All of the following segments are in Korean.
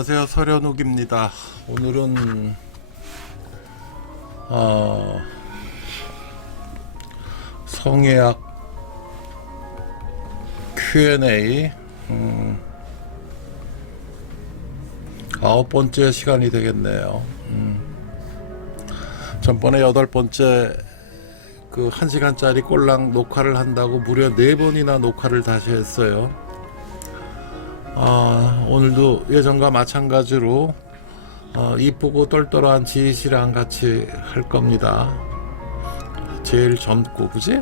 안녕하세요, 서련욱입니다. 오늘은 성예학 Q&A 9번째 시간이 되겠네요. 전번에 8번째 그 1시간짜리 꼴랑 녹화를 한다고 무려 4번이나 녹화를 다시 했어요. 오늘도 예전과 마찬가지로 이쁘고 똘똘한 지희씨랑 같이 할 겁니다. 제일 젊고, 그지?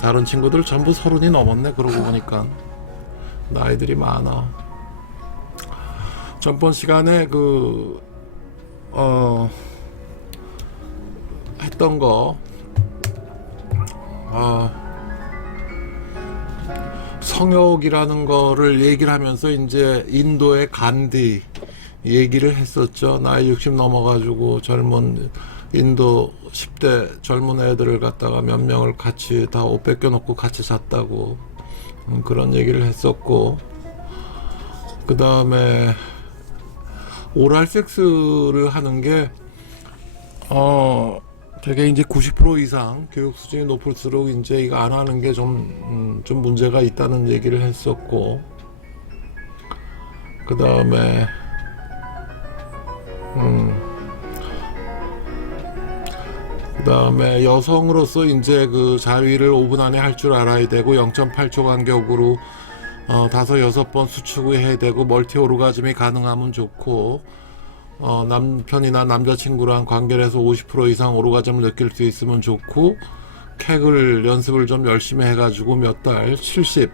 다른 친구들 전부 30이 넘었네. 그러고 보니까 나이들이 많아. 전번 시간에 했던 거 성욕이라는 거를 얘기를 하면서 이제 인도의 간디 얘기를 했었죠. 나이 60 넘어가지고 젊은 인도 10대 젊은 애들을 갖다가 몇 명을 같이 다 옷 뺏겨놓고 같이 잤다고 그런 얘기를 했었고, 그 다음에 오랄 섹스를 하는 게 되게 이제 90% 이상 교육 수준이 높을수록 이제 이거 안 하는 게 좀 문제가 있다는 얘기를 했었고, 그 다음에 여성으로서 이제 그 자위를 5분 안에 할 줄 알아야 되고 0.8초 간격으로 5, 6번 수축을 해야 되고 멀티 오르가즘이 가능하면 좋고, 남편이나 남자친구랑 관계를 해서 50% 이상 오르가즘을 느낄 수 있으면 좋고, 캑을 연습을 좀 열심히 해가지고 몇 달 70,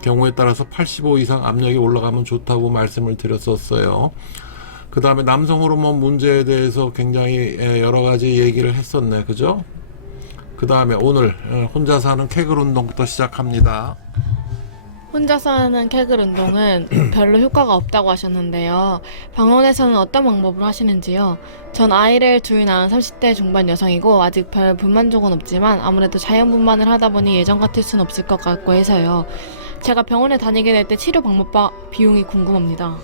경우에 따라서 85 이상 압력이 올라가면 좋다고 말씀을 드렸었어요. 그 다음에 남성 호르몬 문제에 대해서 굉장히 여러 가지 얘기를 했었네, 그죠? 그 다음에 오늘 혼자서 하는 캑을 운동부터 시작합니다. 혼자서 하는 캑을 운동은 별로 효과가 없다고 하셨는데요. 병원에서는 어떤 방법으로 하시는지요? 전 아이를 둘 낳은 30대 중반 여성이고 아직 별 불만족은 없지만 아무래도 자연분만을 하다 보니 예전 같을 순 없을 것 같고 해서요. 제가 병원에 다니게 될 때 치료 방법과 비용이 궁금합니다.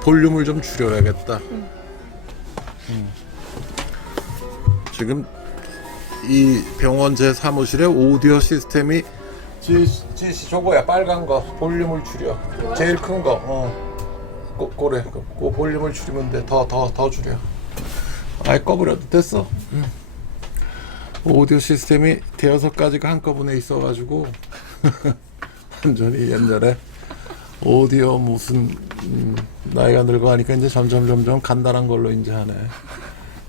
볼륨을 좀 줄여야겠다. 지금 이 병원 제 사무실에 오디오 시스템이 지시 저거야, 빨간 거 볼륨을 줄여. 뭐야? 제일 큰 거. 그래. 그 볼륨을 줄이면 돼. 더 줄여. 아예 꺼버려도 됐어. 오디오 시스템이 대여섯 가지가 한꺼번에 있어가지고 완전히 옛날에 오디오 무슨 나이가 늙어 하니까 이제 점점 간단한 걸로 이제 하네.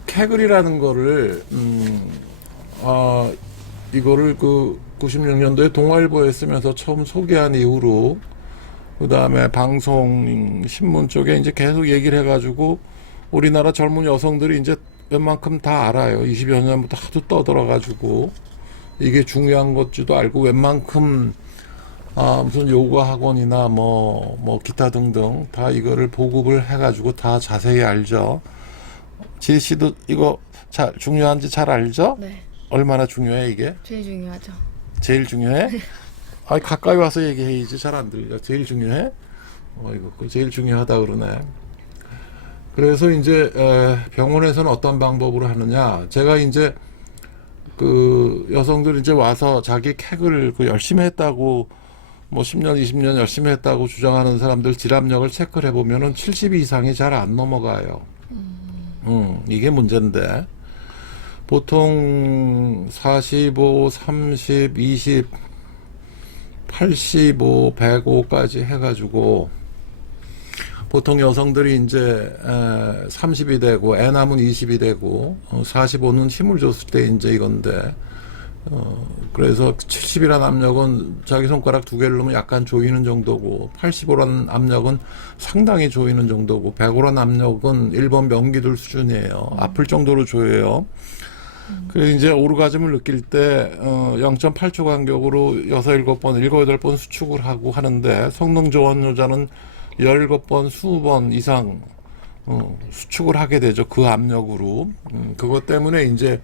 캐글이라는 거를 이거를 그 96년도에 동아일보에 쓰면서 처음 소개한 이후로 그 다음에 방송 신문 쪽에 이제 계속 얘기를 해가지고 우리나라 젊은 여성들이 이제 웬만큼 다 알아요. 20여 년부터 하도 떠들어가지고 이게 중요한 것지도 알고 웬만큼 무슨 요가 학원이나 뭐 기타 등등 다 이거를 보급을 해가지고 다 자세히 알죠. 지혜 씨도 이거 중요한지 잘 알죠? 네, 얼마나 중요해 이게? 제일 중요하죠. 제일 중요해? 가까이 와서 얘기해야지. 잘 안 들려. 제일 중요해? 이거 제일 중요하다 그러네. 그래서 이제 병원에서는 어떤 방법으로 하느냐? 제가 이제 그 여성들 이제 와서 자기 캑을 열심히 했다고 뭐 10년, 20년 열심히 했다고 주장하는 사람들 질압력을 체크를 해보면은 70 이상이 잘 안 넘어가요. 이게 문제인데 보통 45, 30, 20, 85, 105까지 해가지고 보통 여성들이 이제 30이 되고 애 남은 20이 되고 45는 힘을 줬을 때 이제 이건데 그래서 70이라는 압력은 자기 손가락 2개를 넣으면 약간 조이는 정도고 85라는 압력은 상당히 조이는 정도고 105라는 압력은 1번 명기들 수준이에요. 아플 정도로 조여요. 그래서 이제 오르가즘을 느낄 때 0.8초 간격으로 6, 7번, 7, 8번 수축을 하고 하는데 성능 좋은 여자는 17번, 20번 이상 수축을 하게 되죠. 그 압력으로. 그것 때문에 이제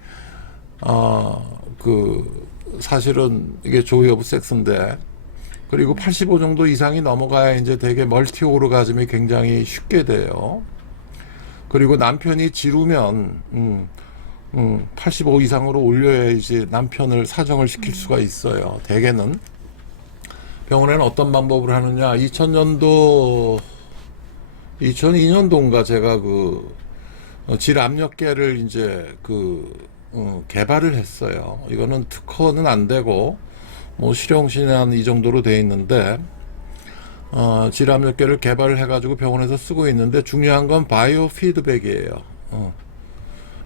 사실은 이게 조이 오브 섹스인데 그리고 85 정도 이상이 넘어가야 이제 되게 멀티 오르가즘이 굉장히 쉽게 돼요. 그리고 남편이 지루면 85 이상으로 올려야지 남편을 사정을 시킬 수가 있어요. 대개는 병원에는 어떤 방법을 하느냐? 2002년도인가 제가 그 질압력계를 이제 개발을 했어요. 이거는 특허는 안 되고 뭐 실용신안 이 정도로 돼 있는데 질압력계를 개발을 해가지고 병원에서 쓰고 있는데 중요한 건 바이오 피드백이에요.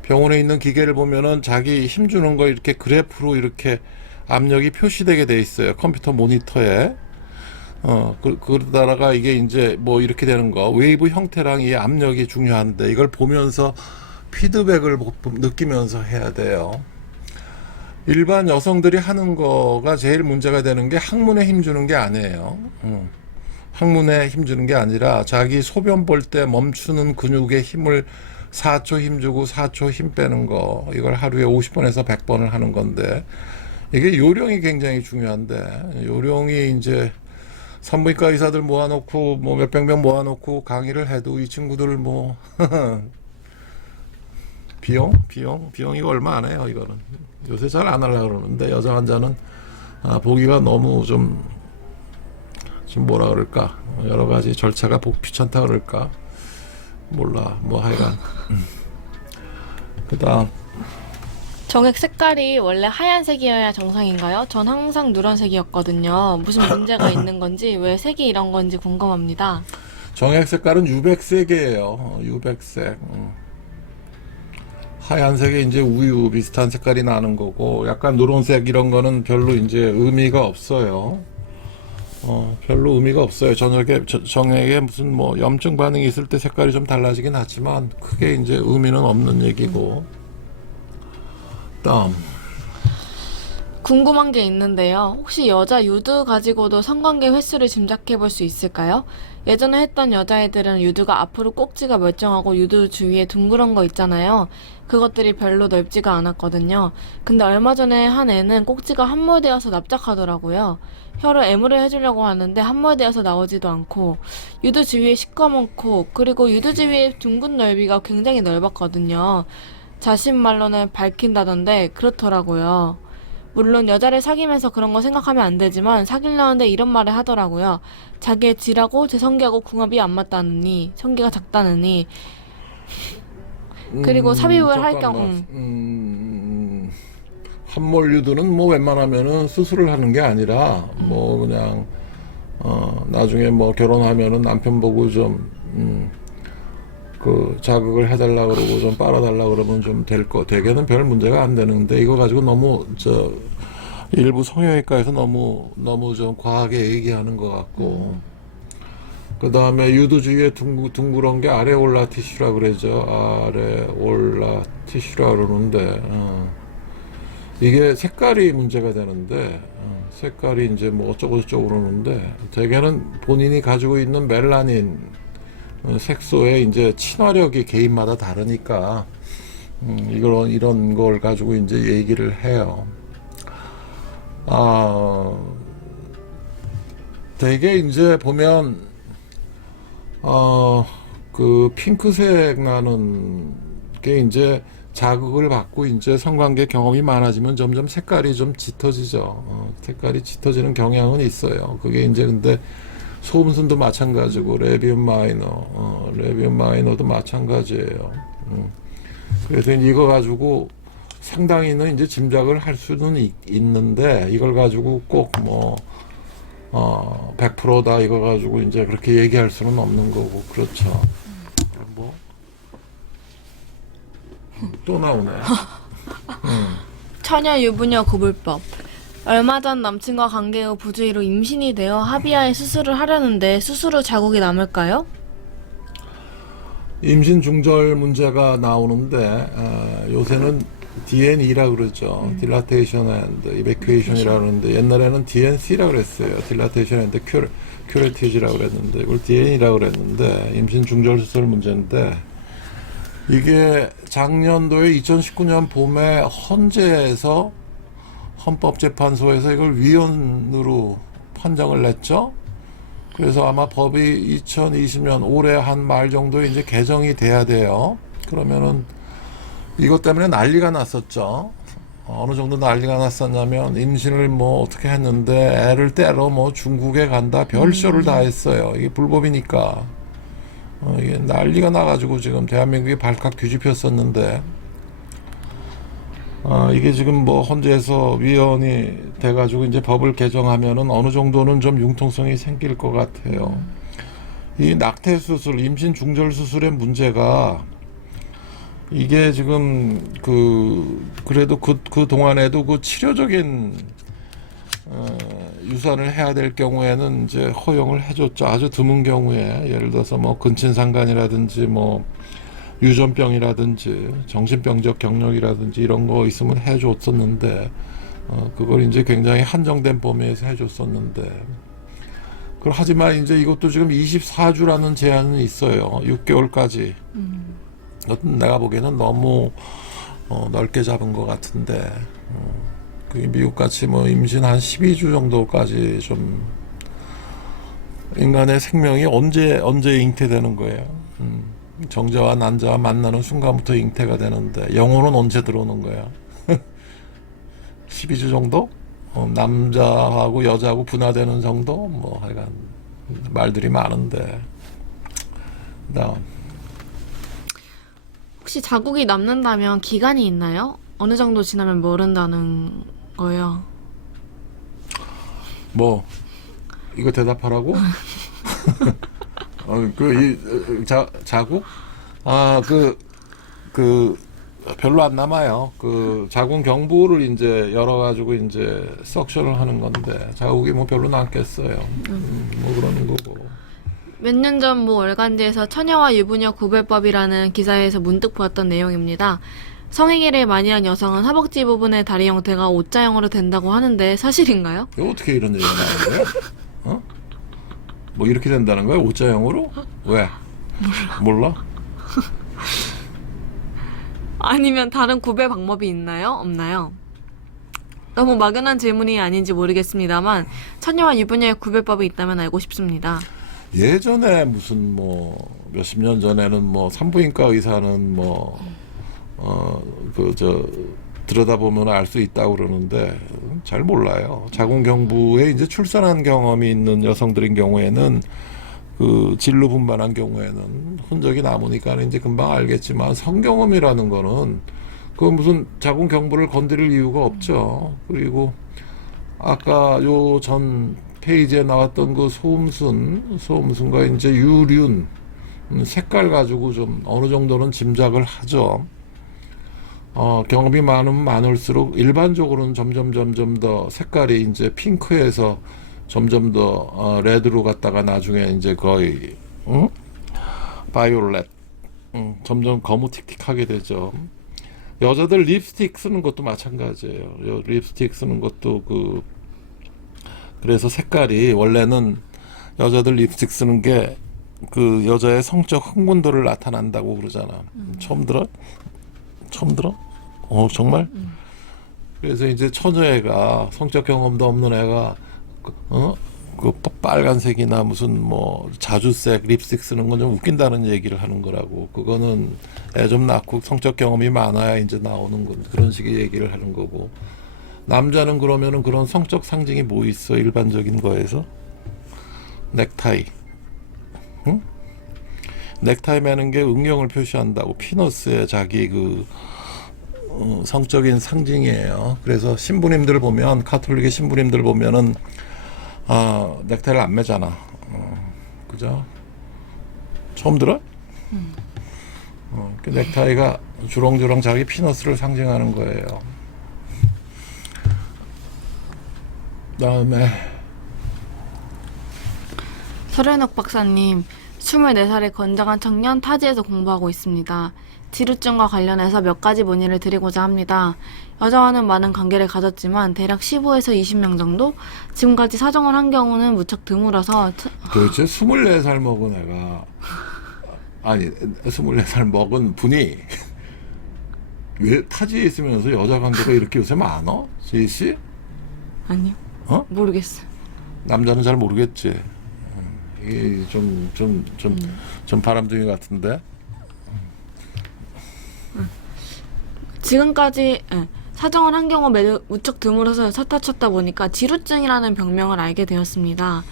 병원에 있는 기계를 보면은 자기 힘주는 거 이렇게 그래프로 이렇게 압력이 표시되게 돼 있어요. 컴퓨터 모니터에. 그러다가 이게 이제 뭐 이렇게 되는 거, 웨이브 형태랑 이 압력이 중요한데 이걸 보면서 피드백을 느끼면서 해야 돼요. 일반 여성들이 하는 거가 제일 문제가 되는 게 항문에 힘주는 게 아니에요. 항문에 힘주는 게 아니라 자기 소변 볼 때 멈추는 근육에 힘을 4초 힘주고 4초 힘 빼는 거, 이걸 하루에 50번에서 100번을 하는 건데 이게 요령이 굉장히 중요한데, 요령이 이제 산부인과 의사들 모아놓고 뭐 몇백 명 모아놓고 강의를 해도 이 친구들을 뭐 비용이 얼마 안 해요. 이거는 요새 잘 안 하려고 그러는데 여자 환자는 보기가 너무 좀 뭐라 그럴까, 여러 가지 절차가 귀찮다 그럴까 몰라, 뭐 하여간 그다음 정액 색깔이 원래 하얀색이어야 정상인가요? 전 항상 누런색이었거든요. 무슨 문제가 있는 건지, 왜 색이 이런 건지 궁금합니다. 정액 색깔은 유백색이에요. 유백색. 하얀색이 이제 우유 비슷한 색깔이 나는 거고, 약간 누런색 이런 거는 별로 이제 의미가 없어요. 별로 의미가 없어요. 정액에 무슨 뭐 염증 반응이 있을 때 색깔이 좀 달라지긴 하지만 크게 이제 의미는 없는 얘기고. 다음. 궁금한 게 있는데요. 혹시 여자 유두 가지고도 성관계 횟수를 짐작해 볼 수 있을까요? 예전에 했던 여자애들은 유두가 앞으로 꼭지가 멀쩡하고 유두 주위에 둥그런 거 있잖아요. 그것들이 별로 넓지가 않았거든요. 근데 얼마 전에 한 애는 꼭지가 함몰되어서 납작하더라고요. 혀로 애무를 해주려고 하는데 함몰되어서 나오지도 않고, 유두 주위에 시꺼멓고, 그리고 유두 주위의 둥근 넓이가 굉장히 넓었거든요. 자신 말로는 밝힌다던데 그렇더라고요. 물론 여자를 사귀면서 그런 거 생각하면 안 되지만 사귀려는데 이런 말을 하더라고요. 자기의 질하고 제 성기하고 궁합이 안 맞다느니, 성기가 작다느니. 그리고 삽입을 할 경우 함몰 유두는 뭐 웬만하면은 수술을 하는 게 아니라 뭐 그냥 나중에 뭐 결혼하면은 남편 보고 좀 자극을 해달라 그러고 좀 빨아달라 그러면 좀 되게는 별 문제가 안 되는데, 이거 가지고 너무 일부 성형외과에서 너무 좀 과하게 얘기하는 것 같고, 그 다음에 유두 주위에 둥그런 게 아레올라 티슈라 그러죠. 아레올라 티슈라 그러는데, 이게 색깔이 문제가 되는데, 색깔이 이제 뭐 어쩌고 그러는데, 대개는 본인이 가지고 있는 멜라닌 색소의 이제 친화력이 개인마다 다르니까 이런 걸 가지고 이제 얘기를 해요. 되게 이제 보면 그 핑크색 나는 게 이제 자극을 받고 이제 성관계 경험이 많아지면 점점 색깔이 좀 짙어지죠. 색깔이 짙어지는 경향은 있어요. 그게 이제 근데 소음순도 마찬가지고 레비움 마이너도 마찬가지예요. 그래서 이거 가지고 상당히는 이제 짐작을 할 수는 있는데, 이걸 가지고 꼭 뭐 100%다 이거 가지고 이제 그렇게 얘기할 수는 없는 거고, 그렇죠. 뭐 또 나오네. 처녀 유부녀 구불법. 얼마 전 남친과 관계 후 부주의로 임신이 되어 합의하에 수술을 하려는데 수술 후 자국이 남을까요? 임신 중절 문제가 나오는데 요새는 DNE라 그러죠. Dilatation and Evacuation이라 그러는데 옛날에는 DNC라 그랬어요. Dilatation and Curative라 그랬는데 이걸 DNE라 그랬는데, 임신 중절 수술 문제인데, 이게 작년도에 2019년 봄에 헌재에서 헌법재판소에서 이걸 위헌으로 판정을 냈죠. 그래서 아마 법이 2020년 올해 한 말 정도에 이제 개정이 돼야 돼요. 그러면은 이것 때문에 난리가 났었죠. 어느 정도 난리가 났었냐면 임신을 뭐 어떻게 했는데 애를 떼러 뭐 중국에 간다 별쇼를 다 했어요. 이게 불법이니까. 이게 난리가 나가지고 지금 대한민국이 발칵 뒤집혔었는데 이게 지금 뭐 헌재에서 위헌이 돼가지고 이제 법을 개정하면은 어느 정도는 좀 융통성이 생길 것 같아요. 이 낙태 수술, 임신 중절 수술의 문제가 이게 지금 그래도 그 동안에도 그 치료적인 유산을 해야 될 경우에는 이제 허용을 해줬죠. 아주 드문 경우에 예를 들어서 뭐 근친상간이라든지 뭐 유전병이라든지 정신병적 경력이라든지 이런 거 있으면 해줬었는데 그걸 이제 굉장히 한정된 범위에서 해줬었는데 하지만 이제 이것도 지금 24주라는 제한은 있어요. 6개월까지. 내가 보기에는 너무 넓게 잡은 것 같은데 미국같이 뭐 임신 한 12주 정도까지 좀 인간의 생명이 언제 잉태되는 거예요. 정자와 난자와 만나는 순간부터 잉태가 되는데 영혼은 언제 들어오는 거야? 12주 정도? 남자하고 여자하고 분화되는 정도? 뭐 하여간 말들이 많은데 혹시 자국이 남는다면 기간이 있나요? 어느 정도 지나면 모른다는 거예요. 뭐 이거 대답하라고? 자국? 별로 안 남아요. 자궁 경부를 이제 열어가지고 이제 석션을 하는 건데 자국이 뭐 별로 남겠어요. 뭐 그러는 거고. 몇 년 전 모 월간지에서 처녀와 유부녀 구별법이라는 기사에서 문득 보았던 내용입니다. 성행위를 많이 한 여성은 허벅지 부분의 다리 형태가 O자형으로 된다고 하는데 사실인가요? 어떻게 이런 얘기가 나오는 거야? 뭐 이렇게 된다는 거야? O자형으로? 왜? 몰라? 아니면 다른 구별 방법이 있나요? 없나요? 너무 막연한 질문이 아닌지 모르겠습니다만 처녀와 유부녀의 구별법이 있다면 알고 싶습니다. 예전에 무슨 뭐 몇십 년 전에는 뭐 산부인과 의사는 뭐 들여다보면 알 수 있다고 그러는데 잘 몰라요. 자궁 경부에 이제 출산한 경험이 있는 여성들인 경우에는 진로 분만한 경우에는 흔적이 남으니까 이제 금방 알겠지만 성경험이라는 거는 무슨 자궁 경부를 건드릴 이유가 없죠. 그리고 아까 요 전 페이지에 나왔던 소음순과 이제 유륜 색깔 가지고 좀 어느 정도는 짐작을 하죠. 경험이 많으면 많을수록 일반적으로는 점점 더 색깔이 이제 핑크에서 점점 더 레드로 갔다가 나중에 이제 거의 바이올렛 점점 거무틱틱하게 되죠. 여자들 립스틱 쓰는 것도 마찬가지예요. 립스틱 쓰는 것도 그래서 색깔이 원래는 여자들 립스틱 쓰는 게 여자의 성적 흥분도를 나타난다고 그러잖아. 처음 들어? 정말? 그래서 이제 처녀애가 성적 경험도 없는 애가 빨간색이나 무슨 뭐 자주색 립스틱 쓰는 건 좀 웃긴다는 얘기를 하는 거라고. 그거는 애 좀 낳고 성적 경험이 많아야 이제 나오는 건 그런 식의 얘기를 하는 거고. 남자는 그러면은 그런 성적 상징이 뭐 있어? 일반적인 거에서 넥타이. 응? 넥타이 매는 게 응용을 표시한다고. 피너스의 자기 성적인 상징이에요. 그래서 신부님들 보면 가톨릭의 신부님들 보면은 넥타이를 안 매잖아. 그죠? 처음 들어? 그 넥타이가 주렁주렁 자기 피너스를 상징하는 거예요. 그다음에 설현옥 박사님, 24살의 건장한 청년 타지에서 공부하고 있습니다. 지루증과 관련해서 몇 가지 문의를 드리고자 합니다. 여자와는 많은 관계를 가졌지만 대략 15에서 20명 정도? 지금까지 사정을 한 경우는 무척 드물어서 도대체 24살 먹은 애가 24살 먹은 분이 왜 타지에 있으면서 여자 관계가 이렇게 요새 많어? 지희씨? 아니요. 모르겠어요. 남자는 잘 모르겠지. 이게 좀 바람둥이 같은데. 지금까지 사정을 한 경우 매우 무척 드물어서 쳤다 쳤다 보니까 지루증이라는 병명을 알게 되었습니다.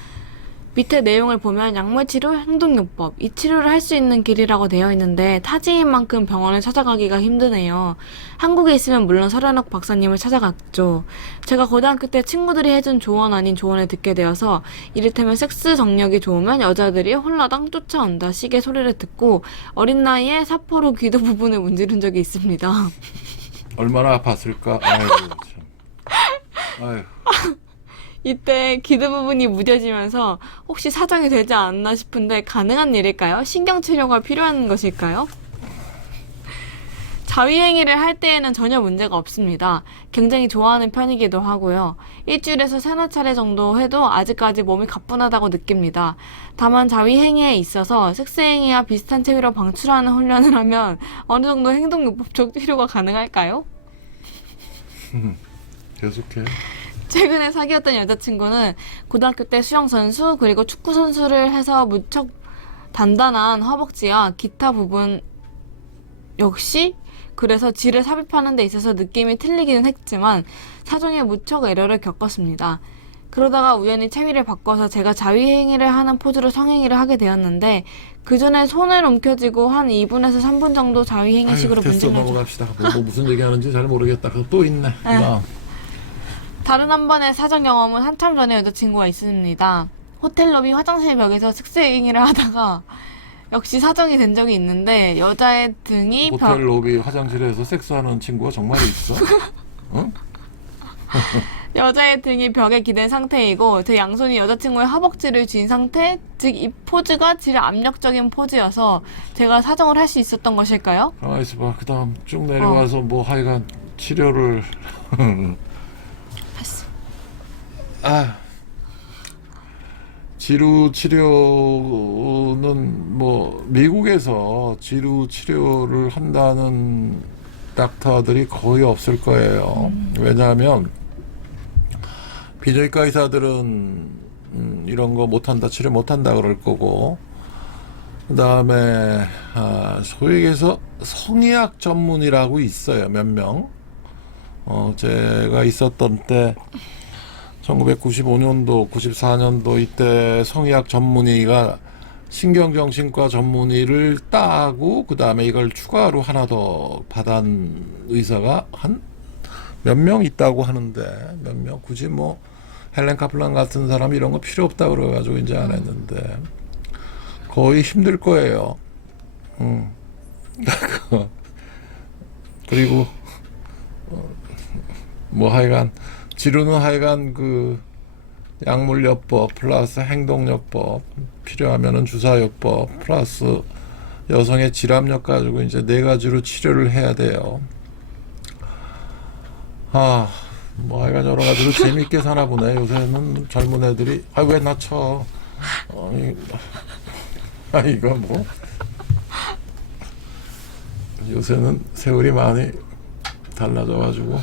밑에 내용을 보면 약물치료, 행동요법, 이 치료를 할 수 있는 길이라고 되어 있는데 타지인 만큼 병원을 찾아가기가 힘드네요. 한국에 있으면 물론 서른옥 박사님을 찾아갔죠. 제가 고등학교 때 친구들이 해준 조언 아닌 조언을 듣게 되어서 이를테면 섹스 정력이 좋으면 여자들이 홀라당 쫓아온다 식의 소리를 듣고 어린 나이에 사포로 귀도 부분을 문지른 적이 있습니다. 얼마나 아팠을까? 아이고 참. 아유. 이때 기도 부분이 무뎌지면서 혹시 사정이 되지 않나 싶은데 가능한 일일까요? 신경치료가 필요한 것일까요? 자위행위를 할 때에는 전혀 문제가 없습니다. 굉장히 좋아하는 편이기도 하고요. 일주일에서 세너 차례 정도 해도 아직까지 몸이 가뿐하다고 느낍니다. 다만 자위행위에 있어서 섹스행위와 비슷한 체위로 방출하는 훈련을 하면 어느 정도 행동요법적 치료가 가능할까요? 계속해. 최근에 사귀었던 여자친구는 고등학교 때 수영선수 그리고 축구선수를 해서 무척 단단한 허벅지와 기타 부분 역시 그래서 질을 삽입하는 데 있어서 느낌이 틀리기는 했지만 사정에 무척 애로를 겪었습니다. 그러다가 우연히 체위를 바꿔서 제가 자위행위를 하는 포즈로 성행위를 하게 되었는데 그 전에 손을 움켜쥐고 한 2분에서 3분 정도 자위행위식으로 됐어, 문질러줘. 넘어갑시다. 뭐 무슨 얘기하는지 잘 모르겠다. 그거 또 있네. 그다음. 다른 한 번의 사전 경험은 한참 전에 여자친구가 있습니다. 호텔 로비 화장실 벽에서 섹스행위를 하다가 역시 사정이 된 적이 있는데 여자의 등이 호텔 로비 화장실에서 섹스하는 친구가 정말 있어? 응? 여자의 등이 벽에 기댄 상태이고 제 양손이 여자친구의 허벅지를 쥔 상태, 즉 이 포즈가 질 압력적인 포즈여서 제가 사정을 할 수 있었던 것일까요? 가만히 있어봐. 그 다음 쭉 내려가서 뭐 하여간 치료를 했어. 지루 치료는 뭐 미국에서 지루 치료를 한다는 닥터들이 거의 없을 거예요. 왜냐하면 비정형외과 의사들은 이런 거 못한다, 치료 못한다 그럴 거고, 그 다음에 소위 얘기해서 성의학 전문의라고 있어요, 몇 명. 제가 있었던 때 1995년도, 94년도 이때 성의학 전문의가 신경정신과 전문의를 따고 그 다음에 이걸 추가로 하나 더 받은 의사가 한 몇 명 있다고 하는데, 몇 명, 굳이 뭐 헬렌 카플란 같은 사람 이런 거 필요 없다 그래가지고 이제 안 했는데 거의 힘들 거예요. 그리고 뭐 하여간 치료는 하여간 그 약물요법 플러스 행동요법, 필요하면은 주사요법 플러스 여성의 질압력 가지고 이제 네 가지로 치료를 해야 돼요. 뭐 하여간 여러 가지로 재밌게 사나 보네. 요새는 젊은 애들이 왜 나 쳐. 이거 뭐 요새는 세월이 많이 달라져가지고.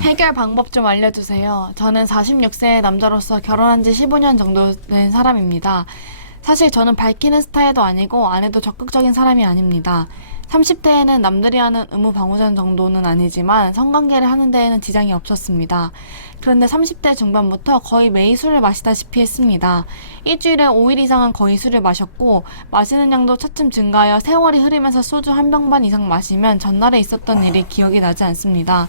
해결 방법 좀 알려주세요. 저는 46세 남자로서 결혼한 지 15년 정도 된 사람입니다. 사실 저는 밝히는 스타일도 아니고 아내도 적극적인 사람이 아닙니다. 30대에는 남들이 하는 의무 방어전 정도는 아니지만 성관계를 하는 데에는 지장이 없었습니다. 그런데 30대 중반부터 거의 매일 술을 마시다시피 했습니다. 일주일에 5일 이상은 거의 술을 마셨고 마시는 양도 차츰 증가하여 세월이 흐르면서 소주 한 병 반 이상 마시면 전날에 있었던 일이 기억이 나지 않습니다.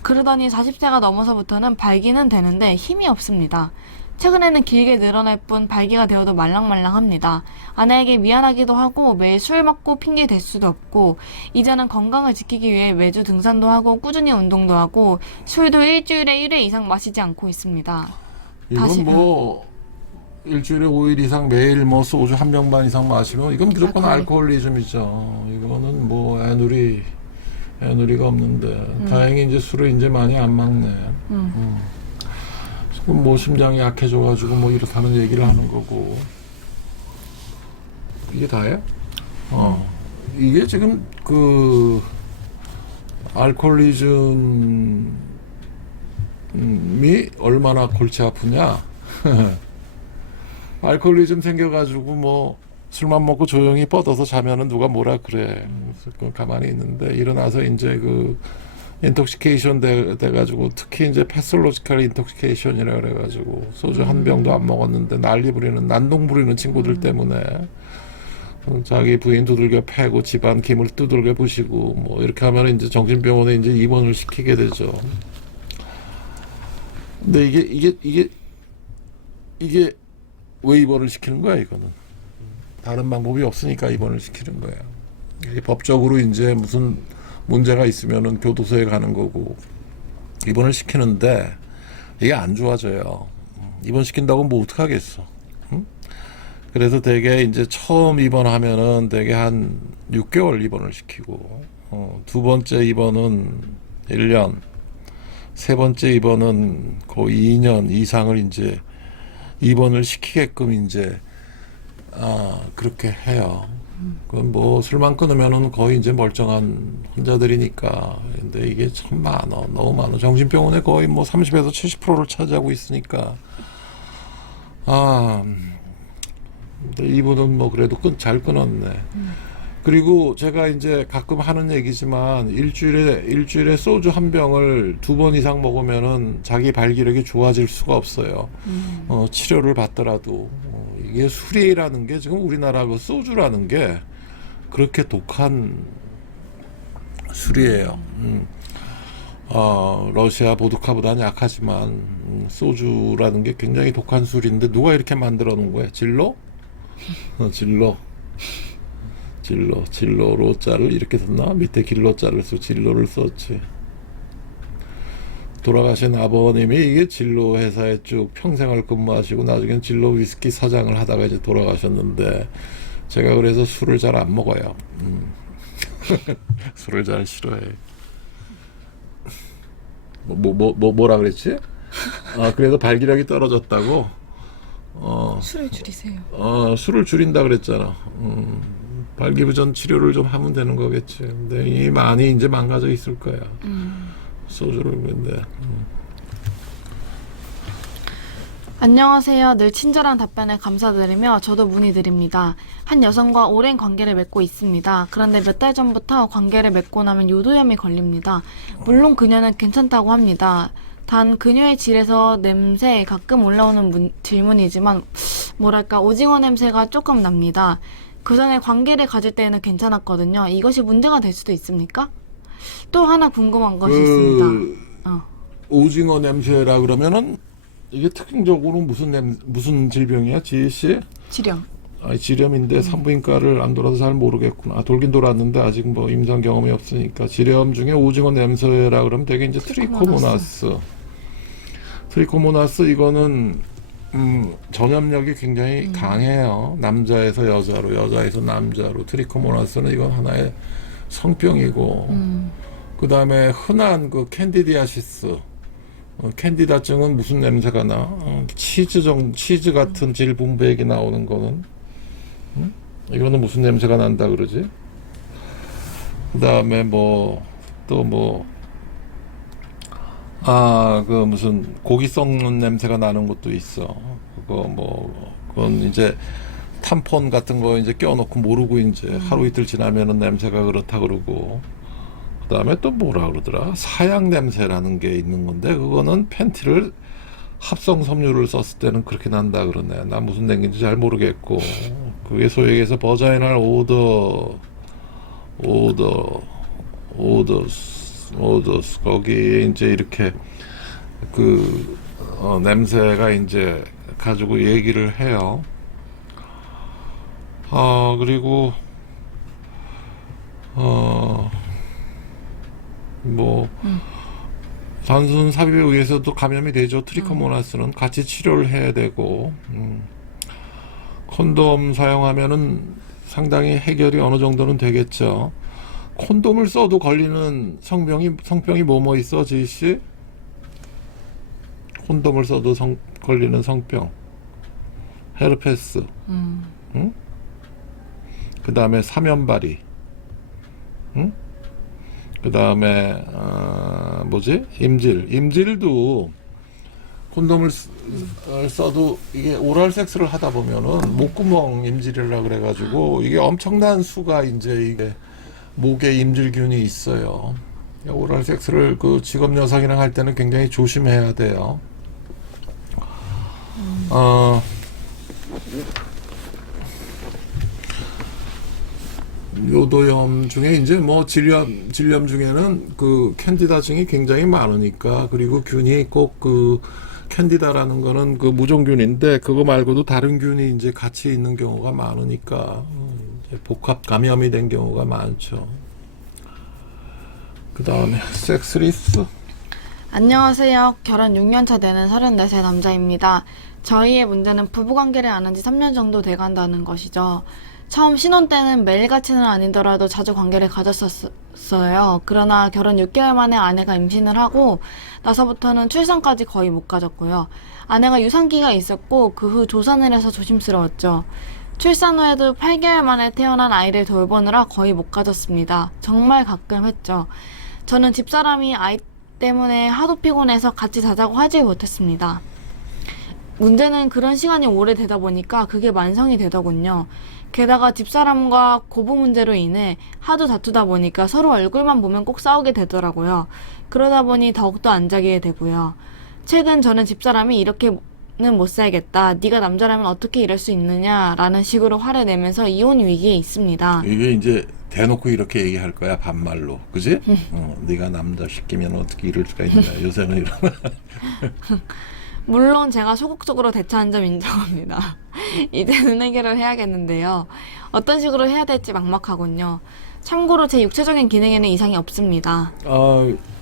그러더니 40세가 넘어서부터는 발기는 되는데 힘이 없습니다. 최근에는 길게 늘어날 뿐 발기가 되어도 말랑말랑합니다. 아내에게 미안하기도 하고 매일 술 먹고 핑계 댈 수도 없고 이제는 건강을 지키기 위해 매주 등산도 하고 꾸준히 운동도 하고 술도 일주일에 1회 이상 마시지 않고 있습니다. 이건 뭐 일주일에 5일 이상 매일 뭐 소주 한 병 반 이상 마시면 이건 무조건 알코올리즘이죠. 이거는 뭐 애누리가 없는데 다행히 이제 술을 이제 많이 안 먹네. 지금 뭐 심장이 약해져가지고 뭐 이렇다는 얘기를 하는 거고. 이게 다예요? 이게 지금 그 알코올리즘은 얼마나 골치 아프냐. 알코올리즘 생겨가지고 뭐 술만 먹고 조용히 뻗어서 자면은 누가 뭐라 그래. 그래서 그건 가만히 있는데 일어나서 이제 그 인톡시케이션 돼가지고 특히 이제 패솔로지컬 인톡시케이션이라 그래가지고 소주 한 병도 안 먹었는데 난리 부리는 난동 부리는 친구들 때문에 자기 부인 두들겨 패고 집안 김을 두들겨 부시고 뭐 이렇게 하면 이제 정신병원에 이제 입원을 시키게 되죠. 근데 이게 왜 입원을 시키는 거야? 이거는 다른 방법이 없으니까 입원을 시키는 거야. 이게 법적으로 이제 무슨 문제가 있으면은 교도소에 가는 거고 입원을 시키는데 이게 안 좋아져요. 입원 시킨다고 뭐 어떡하겠어. 응? 그래서 대개 이제 처음 입원하면은 대개 한 6개월 입원을 시키고 두 번째 입원은 1년, 세 번째 입원은 거의 2년 이상을 이제 입원을 시키게끔 이제 그렇게 해요. 그건 뭐 술만 끊으면은 거의 이제 멀쩡한 환자들이니까. 근데 이게 참 많아, 너무 많아. 정신병원에 거의 뭐 30에서 70%를 차지하고 있으니까. 근데 이분은 뭐 그래도 잘 끊었네. 그리고 제가 이제 가끔 하는 얘기지만 일주일에 소주 한 병을 2번 이상 먹으면은 자기 발기력이 좋아질 수가 없어요. 치료를 받더라도 이게 술이라는 게 지금 우리나라 그 소주라는 게 그렇게 독한 술이에요. 러시아 보드카보다는 약하지만 소주라는 게 굉장히 독한 술인데 누가 이렇게 만들어 놓은 거야? 진로? 진로로자를 이렇게 썼나? 밑에 길로자를 쓰고 진로를 썼지. 돌아가신 아버님이 이게 진로 회사에 쭉 평생을 근무하시고 나중엔 진로 위스키 사장을 하다가 이제 돌아가셨는데 제가 그래서 술을 잘 안 먹어요. 술을 잘 싫어해. 뭐라 그랬지? 그래서 발기력이 떨어졌다고? 술을 줄이세요. 술을 줄인다 그랬잖아. 발기부전 치료를 좀 하면 되는 거겠지. 근데 이 많이 이제 망가져 있을 거야. 소주를 근데. 안녕하세요. 늘 친절한 답변에 감사드리며 저도 문의드립니다. 한 여성과 오랜 관계를 맺고 있습니다. 그런데 몇 달 전부터 관계를 맺고 나면 요도염이 걸립니다. 물론 그녀는 괜찮다고 합니다. 단 그녀의 질에서 냄새 가끔 올라오는 질문이지만 뭐랄까 오징어 냄새가 조금 납니다. 그 전에 관계를 가질 때에는 괜찮았거든요. 이것이 문제가 될 수도 있습니까? 또 하나 궁금한 것이 있습니다. 오징어 냄새라 그러면은 이게 특징적으로 무슨 질병이야, 지희 씨? 지렴. 지렴인데 산부인과를 안 돌아서 잘 모르겠구나. 돌긴 돌았는데 아직 뭐 임상 경험이 없으니까. 지렴 중에 오징어 냄새라 그러면 되게 이제 트리코모나스 이거는 전염력이 굉장히 강해요. 남자에서 여자로, 여자에서 남자로. 트리코모나스는 이건 하나의 성병이고, 그 다음에 흔한 그 캔디디아시스, 캔디다증은 무슨 냄새가 나? 치즈 같은 질 분비액이 나오는 거는, 이거는 무슨 냄새가 난다 그러지? 그 다음에 그 무슨 고기 썩는 냄새가 나는 것도 있어. 그건 이제 탐폰 같은 거 이제 껴놓고 모르고 이제 하루 이틀 지나면은 냄새가 그렇다 그러고. 그 다음에 또 뭐라 그러더라? 사양 냄새라는 게 있는 건데, 그거는 팬티를 합성 섬유를 썼을 때는 그렇게 난다 그러네. 나 무슨 냉기인지 잘 모르겠고. 그게 소위 얘기해서 버자이널 오더스 거기에 이제 이렇게 냄새가 이제 가지고 얘기를 해요. 그리고 단순 삽입에 의해서도 감염이 되죠. 트리코모나스는 같이 치료를 해야 되고, 콘돔 사용하면은 상당히 해결이 어느 정도는 되겠죠. 콘돔을 써도 걸리는 성병이 뭐 있어, 지희 씨? 콘돔을 써도 걸리는 성병. 헤르페스. 응? 그 다음에 사면발이. 응? 그 다음에 임질도 콘돔을 써도 이게 오랄 섹스를 하다 보면은 목구멍 임질이라 그래가지고 이게 엄청난 수가 이제 이게 목에 임질균이 있어요. 오랄 섹스를 그 직업 여성이랑 할 때는 굉장히 조심해야 돼요. 요도염 중에 이제 뭐 질염 중에는 그 캔디다증이 굉장히 많으니까, 그리고 균이 꼭 그 캔디다라는 거는 그 무종균인데 그거 말고도 다른 균이 이제 같이 있는 경우가 많으니까 이제 복합 감염이 된 경우가 많죠. 그 다음에 섹스리스. 안녕하세요. 결혼 6년차 되는 34세 남자입니다. 저희의 문제는 부부관계를 안 한 지 3년 정도 돼간다는 것이죠. 처음 신혼 때는 매일같이는 아니더라도 자주 관계를 가졌었어요. 그러나 결혼 6개월 만에 아내가 임신을 하고 나서부터는 출산까지 거의 못 가졌고요. 아내가 유산기가 있었고 그 후 조산을 해서 조심스러웠죠. 출산 후에도 8개월 만에 태어난 아이를 돌보느라 거의 못 가졌습니다. 정말 가끔 했죠. 저는 집사람이 아이 때문에 하도 피곤해서 같이 자자고 하지 못했습니다. 문제는 그런 시간이 오래되다 보니까 그게 만성이 되더군요. 게다가 집사람과 고부 문제로 인해 하도 다투다 보니까 서로 얼굴만 보면 꼭 싸우게 되더라고요. 그러다 보니 더욱더 안 자게 되고요. 최근 저는 집사람이 이렇게는 못 살겠다, 네가 남자라면 어떻게 이럴 수 있느냐라는 식으로 화를 내면서 이혼 위기에 있습니다. 이게 이제 대놓고 이렇게 얘기할 거야, 반말로. 그지? 네가 남자 시키면 어떻게 이럴 수가 있냐. 요새는 이런. 물론 제가 소극적으로 대처한 점 인정합니다. 이제는 해결을 해야겠는데요. 어떤 식으로 해야 될지 막막하군요. 참고로 제 육체적인 기능에는 이상이 없습니다.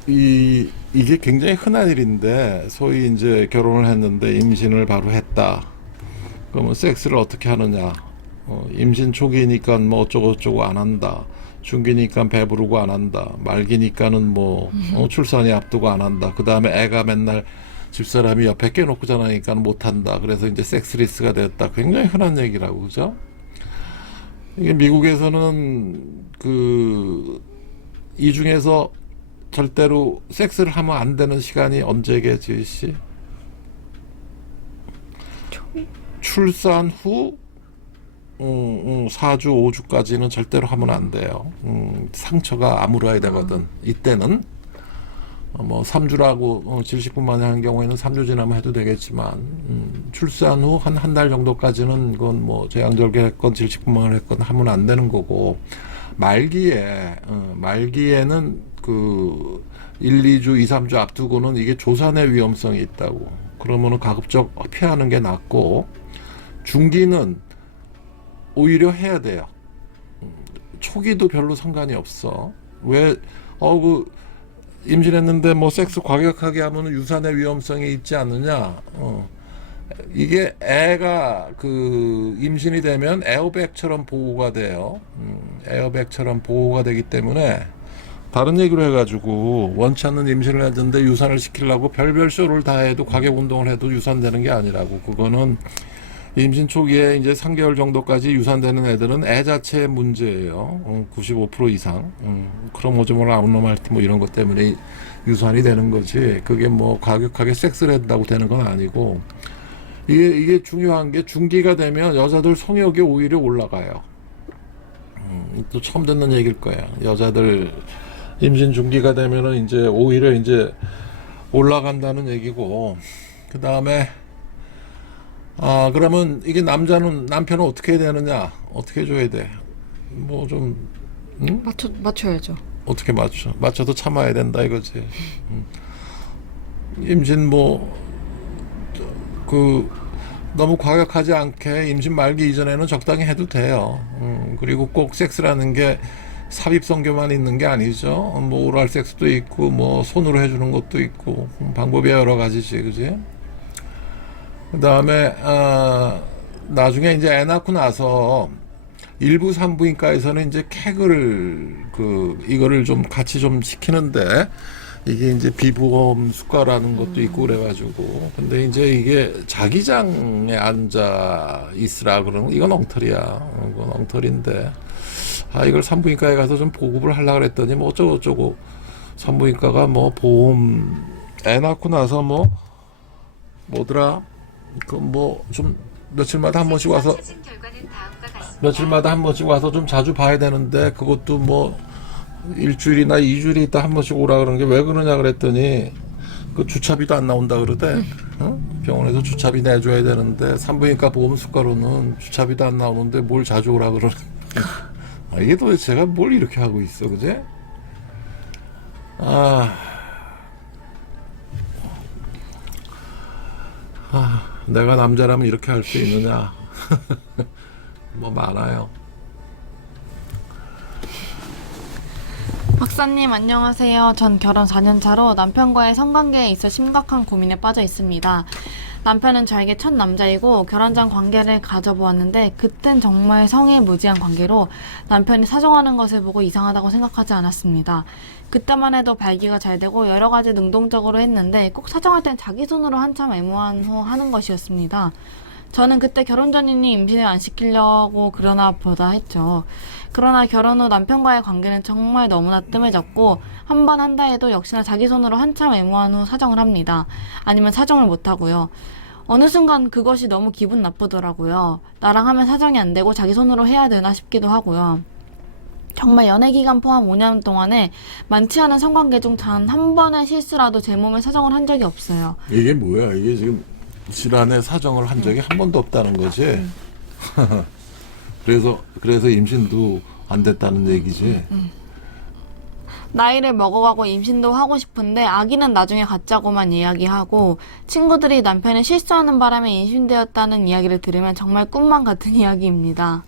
이게 굉장히 흔한 일인데, 소위 이제 결혼을 했는데 임신을 바로 했다. 그러면 섹스를 어떻게 하느냐. 임신 초기니까 뭐 어쩌고 안 한다. 중기니까 배부르고 안 한다. 말기니까는 뭐 출산이 앞두고 안 한다. 그 다음에 애가 맨날 집사람이 옆에 껴놓고 자라니까 못한다. 그래서 이제 섹스리스가 됐다. 굉장히 흔한 얘기라고, 그죠? 이게 미국에서는 이 중에서 절대로 섹스를 하면 안 되는 시간이 언제겠지, 씨? 출산 후 4주, 5주까지는 절대로 하면 안 돼요. 상처가 아물어야 되거든. 이때는 뭐 3주라고 질식분 만에 하는 경우에는 3주 지나면 해도 되겠지만, 출산 후 한 달 정도까지는 그건 뭐 제왕절개 했건 질식분만을 했건 하면 안 되는 거고, 말기에는 그 1, 2주, 2, 3주 앞두고는 이게 조산의 위험성이 있다고. 그러면은 가급적 피하는 게 낫고, 중기는 오히려 해야 돼요. 초기도 별로 상관이 없어. 왜, 임신했는데 뭐 섹스 과격하게 하면 유산의 위험성이 있지 않느냐. 이게 애가 임신이 되면 에어백처럼 보호가 돼요. 에어백처럼 보호가 되기 때문에, 다른 얘기로 해가지고 원치 않는 임신을 했는데 유산을 시키려고 별별 쇼를 다 해도, 과격 운동을 해도 유산되는 게 아니라고. 그거는 임신 초기에 이제 3개월 정도까지 유산되는 애들은 애 자체의 문제예요. 95% 이상. 크로모조멀 아웃노멀티 뭐 이런 것 때문에 유산이 되는 거지. 그게 뭐 과격하게 섹스를 한다고 되는 건 아니고, 이게 중요한 게, 중기가 되면 여자들 성욕이 오히려 올라가요. 또 처음 듣는 얘기일 거야. 여자들 임신 중기가 되면은 이제 오히려 이제 올라간다는 얘기고, 그 다음에 그러면 이게 남편은 어떻게 해야 되느냐? 어떻게 해줘야 돼? 뭐 좀, 맞춰야죠. 어떻게 맞춰도 참아야 된다 이거지. 임신 너무 과격하지 않게 임신 말기 이전에는 적당히 해도 돼요. 그리고 꼭 섹스라는 게 삽입성교만 있는 게 아니죠. 뭐 오랄 섹스도 있고, 뭐 손으로 해주는 것도 있고, 방법이 여러 가지지, 그지? 그 다음에 나중에 이제 애 낳고 나서 일부 산부인과에서는 이제 캑을 이거를 좀 같이 좀 시키는데, 이게 이제 비보험 수가라는 것도 있고 그래가지고, 근데 이제 이게 자기장에 앉아 있으라 그러는, 이건 엉터리야. 이건 엉터리인데, 이걸 산부인과에 가서 좀 보급을 하려고 그랬더니 뭐 어쩌고 산부인과가 뭐 보험, 애 낳고 나서 뭐 뭐더라? 그 뭐 좀 며칠마다 한 번씩 와서 찾은 결과는 다음과 같습니다. 며칠마다 한 번씩 와서 좀 자주 봐야 되는데 그것도 뭐 일주일이나 2주일이 있다 한 번씩 오라 그러는 게 왜 그러냐 그랬더니 그 주차비도 안 나온다 그러대. 어? 병원에서 주차비 내줘야 되는데 산부인과 보험 수가로는 주차비도 안 나오는데 뭘 자주 오라 그러는. 아, 이게 도대체 제가 뭘 이렇게 하고 있어, 그제? 내가 남자라면 이렇게 할 수 있느냐? 뭐 많아요. 박사님 안녕하세요. 전 결혼 4년 차로 남편과의 성관계에 있어 심각한 고민에 빠져 있습니다. 남편은 저에게 첫 남자이고 결혼 전 관계를 가져보았는데 그땐 정말 성에 무지한 관계로 남편이 사정하는 것을 보고 이상하다고 생각하지 않았습니다. 그때만 해도 발기가 잘 되고 여러 가지 능동적으로 했는데 꼭 사정할 땐 자기 손으로 한참 애무한 후 하는 것이었습니다. 저는 그때 결혼 전이니 임신을 안 시키려고 그러나 보다 했죠. 그러나 결혼 후 남편과의 관계는 정말 너무나 뜸해졌고 한 번 한다 해도 역시나 자기 손으로 한참 애무한 후 사정을 합니다. 아니면 사정을 못하고요. 어느 순간 그것이 너무 기분 나쁘더라고요. 나랑 하면 사정이 안 되고 자기 손으로 해야 되나 싶기도 하고요. 정말 연애 기간 포함 5년 동안에 많지 않은 성관계 중 단 한 번의 실수라도 제 몸에 사정을 한 적이 없어요. 이게 뭐야? 이게 지금 질환에 사정을 한 적이 한 번도 없다는 거지. 그래서 임신도 안 됐다는 얘기지. 나이를 먹어가고 임신도 하고 싶은데 아기는 나중에 갖자고만 이야기하고 친구들이 남편이 실수하는 바람에 임신되었다는 이야기를 들으면 정말 꿈만 같은 이야기입니다.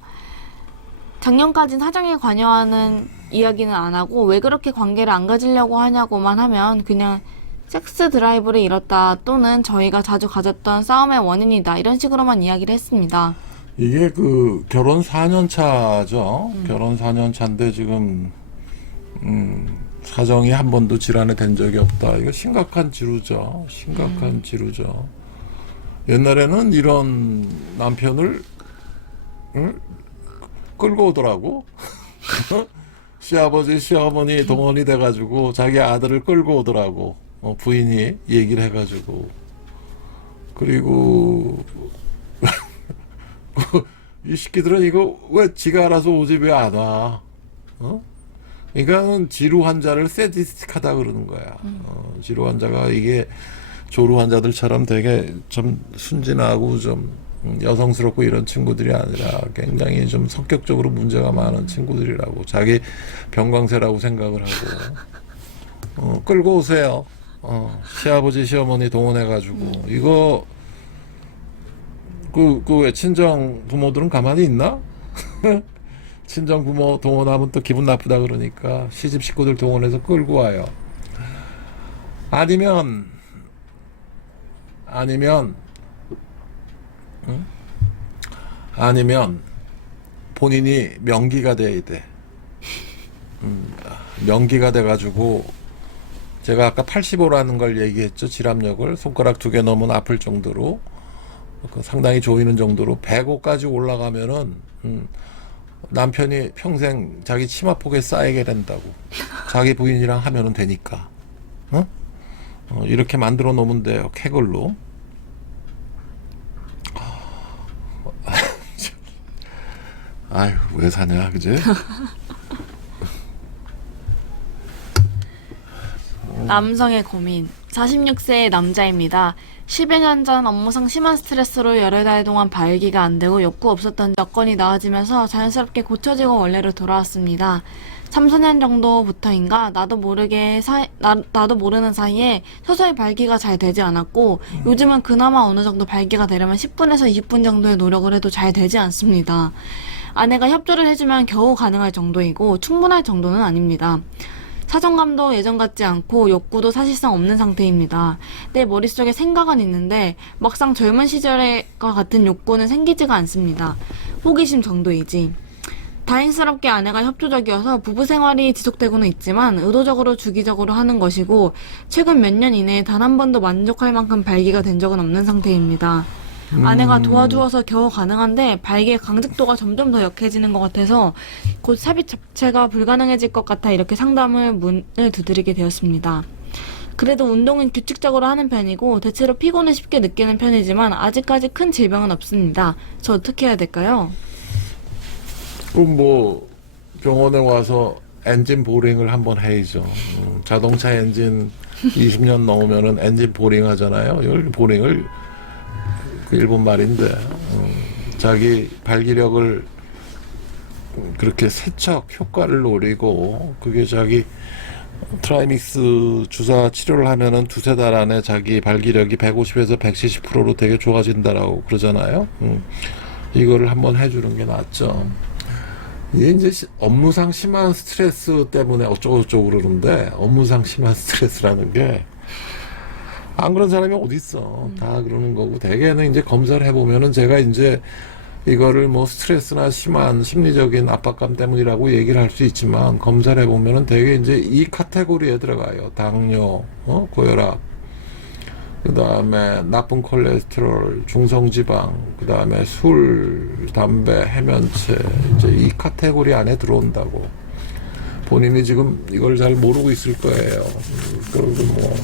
작년까진 사정에 관여하는 이야기는 안 하고 왜 그렇게 관계를 안 가지려고 하냐고만 하면 그냥 섹스 드라이브를 잃었다 또는 저희가 자주 가졌던 싸움의 원인이다 이런 식으로만 이야기를 했습니다. 이게 그 결혼 4년 차죠. 결혼 4년 차인데 지금 사정이 한 번도 질환에 된 적이 없다. 이거 심각한 지루죠. 심각한 지루죠. 옛날에는 이런 남편을 끌고 오더라고. 시아버지, 시어머니 동원이 돼가지고 자기 아들을 끌고 오더라고. 부인이 얘기를 해가지고. 그리고 이 새끼들은 이거 왜 지가 알아서 오지 왜 안 와? 그러니까는 지루 환자를 세디스틱하다 그러는 거야. 지루 환자가 이게 조루 환자들처럼 되게 좀 순진하고 좀 여성스럽고 이런 친구들이 아니라 굉장히 좀 성격적으로 문제가 많은 친구들이라고 자기 병광세라고 생각을 하고 끌고 오세요. 시아버지 시어머니 동원해가지고 이거 왜 친정 부모들은 가만히 있나? 친정 부모 동원하면 또 기분 나쁘다 그러니까 시집 식구들 동원해서 끌고 와요. 아니면 본인이 명기가 돼야 돼. 명기가 돼가지고 제가 아까 85라는 걸 얘기했죠. 질압력을 손가락 2개 넘으면 아플 정도로 상당히 조이는 정도로 105까지 올라가면은 남편이 평생 자기 치마폭에 쌓이게 된다고. 자기 부인이랑 하면은 되니까. 이렇게 만들어 놓으면 돼요. 캐글로. 아휴, 왜 사냐, 그지? 남성의 고민. 46세의 남자입니다. 10여 년 전 업무상 심한 스트레스로 여러 달 동안 발기가 안 되고 욕구 없었던 여건이 나아지면서 자연스럽게 고쳐지고 원래로 돌아왔습니다. 3, 4년 정도부터인가 나도 모르는 사이에 서서히 발기가 잘 되지 않았고 요즘은 그나마 어느 정도 발기가 되려면 10분에서 20분 정도의 노력을 해도 잘 되지 않습니다. 아내가 협조를 해주면 겨우 가능할 정도이고 충분할 정도는 아닙니다. 사정감도 예전 같지 않고 욕구도 사실상 없는 상태입니다. 내 머릿속에 생각은 있는데 막상 젊은 시절과 같은 욕구는 생기지가 않습니다. 호기심 정도이지. 다행스럽게 아내가 협조적이어서 부부 생활이 지속되고는 있지만 의도적으로 주기적으로 하는 것이고 최근 몇 년 이내에 단 한 번도 만족할 만큼 발기가 된 적은 없는 상태입니다. 아내가 도와주어서 겨우 가능한데 발기의 강직도가 점점 더 역해지는 것 같아서 곧 삽입 자체가 불가능해질 것 같아 이렇게 상담을 문을 두드리게 되었습니다. 그래도 운동은 규칙적으로 하는 편이고 대체로 피곤을 쉽게 느끼는 편이지만 아직까지 큰 질병은 없습니다. 저 어떻게 해야 될까요? 그럼 뭐 병원에 와서 엔진 보링을 한번 해야죠. 자동차 엔진 20년 넘으면은 엔진 보링 하잖아요. 이걸 보링을 그 일본 말인데 자기 발기력을 그렇게 세척 효과를 노리고 그게 자기 트라이믹스 주사 치료를 하면은 두세 달 안에 자기 발기력이 150에서 170%로 되게 좋아진다라고 그러잖아요. 이거를 한번 해주는 게 낫죠. 이게 이제 업무상 심한 스트레스 때문에 어쩌고저쩌고 그러는데 업무상 심한 스트레스라는 게 안 그런 사람이 어디 있어. 다 그러는 거고 대개는 이제 검사를 해보면은 제가 이제 이거를 뭐 스트레스나 심한 심리적인 압박감 때문이라고 얘기를 할 수 있지만 검사를 해보면은 대개 이제 이 카테고리에 들어가요. 당뇨, 고혈압, 그 다음에 나쁜 콜레스테롤, 중성지방, 그 다음에 술, 담배, 해면체 이제 이 카테고리 안에 들어온다고. 본인이 지금 이걸 잘 모르고 있을 거예요. 그리고 뭐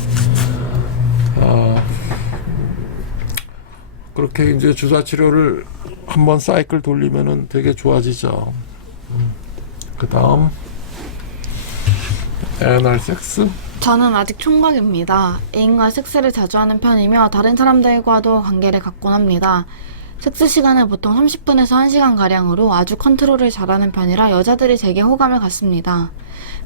그렇게 이제 주사 치료를 한번 사이클 돌리면은 되게 좋아지죠. 그 다음 애널 섹스. 저는 아직 총각입니다. 애인과 섹스를 자주 하는 편이며 다른 사람들과도 관계를 갖곤 합니다. 섹스 시간은 보통 30분에서 1시간 가량으로 아주 컨트롤을 잘하는 편이라 여자들이 제게 호감을 갖습니다.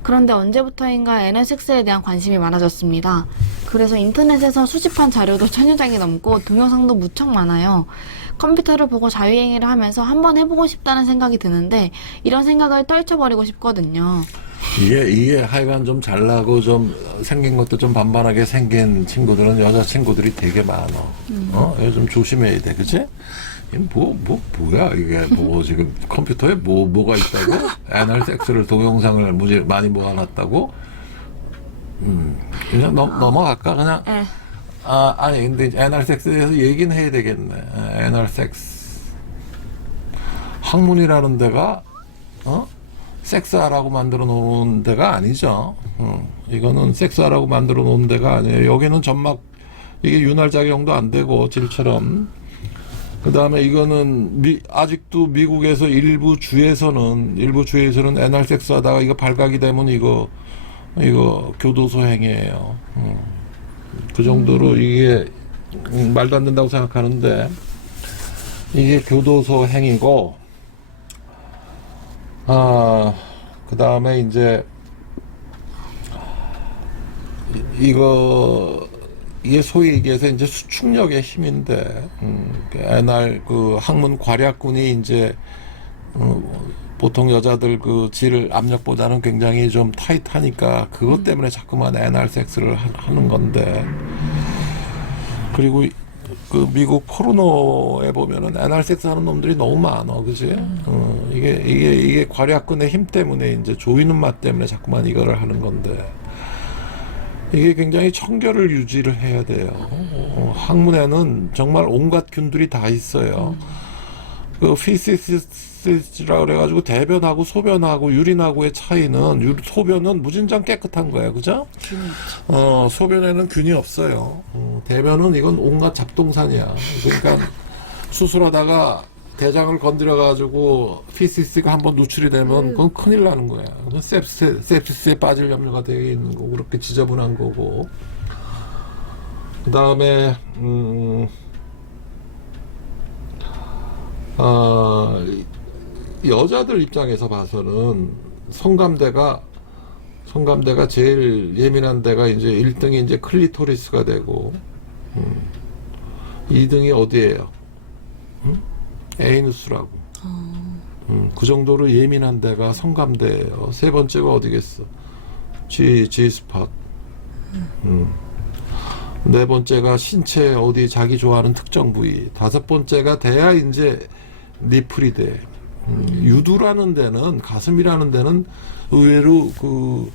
그런데 언제부터인가 애널 섹스에 대한 관심이 많아졌습니다. 그래서 인터넷에서 수집한 자료도 1000여장이 넘고 동영상도 무척 많아요. 컴퓨터를 보고 자유행위를 하면서 한번 해보고 싶다는 생각이 드는데 이런 생각을 떨쳐버리고 싶거든요. 이게 하여간 좀 잘나고 좀 생긴 것도 좀 반반하게 생긴 친구들은 여자친구들이 되게 많어. 이거 좀 조심해야 돼, 그치? 뭐야, 이게. 뭐, 지금 컴퓨터에 뭐가 있다고? 애널 섹스를 동영상을 무지 많이 모아놨다고? 그냥 넘어갈까, 그냥? 네. 아니, 근데 애널 섹스에 대해서 얘기는 해야 되겠네. 애널 섹스. 학문이라는 데가, 섹스하라고 만들어 놓은 데가 아니죠. 이거는 섹스하라고 만들어 놓은 데가 아니에요. 여기는 점막, 이게 윤활작용도 안 되고, 질처럼. 그 다음에 이거는 아직도 미국에서 일부 주에서는 애널 섹스 하다가 이거 발각이 되면 이거 교도소 행위예요. 그 정도로 이게 말도 안 된다고 생각하는데 이게 교도소 행위고 그 다음에 이제 이게 소위 얘기해서 이제 수축력의 힘인데, 애날 그 학문 괄약근이 이제, 보통 여자들 그 질 압력보다는 굉장히 좀 타이트하니까 그것 때문에 자꾸만 애날 섹스를 하는 건데, 그리고 그 미국 포르노에 보면은 애날 섹스 하는 놈들이 너무 많어, 그지? 이게 괄약근의 힘 때문에 이제 조이는 맛 때문에 자꾸만 이거를 하는 건데, 이게 굉장히 청결을 유지를 해야 돼요. 항문에는 정말 온갖 균들이 다 있어요. 그 피시스라고 그래가지고 대변하고 소변하고 유린하고의 차이는 소변은 무진장 깨끗한 거예요, 그죠? 소변에는 균이 없어요. 대변은 이건 온갖 잡동산이야. 그러니까 수술하다가 대장을 건드려가지고 피시스가 한번 누출이 되면 그건 큰일 나는 거야. 그건 sepsis에 빠질 염려가 되어 있는 거고 그렇게 지저분한 거고. 그 다음에 여자들 입장에서 봐서는 성감대가 제일 예민한 데가 이제 1등이 이제 클리토리스가 되고 2등이 어디예요? 에이누스라고. 그 정도로 예민한 데가 성감대예요. 세 번째가 어디겠어? G스팟. 네 번째가 신체 어디 자기 좋아하는 특정 부위. 다섯 번째가 돼야 이제 니플이 돼. 유두라는 데는, 가슴이라는 데는 의외로 그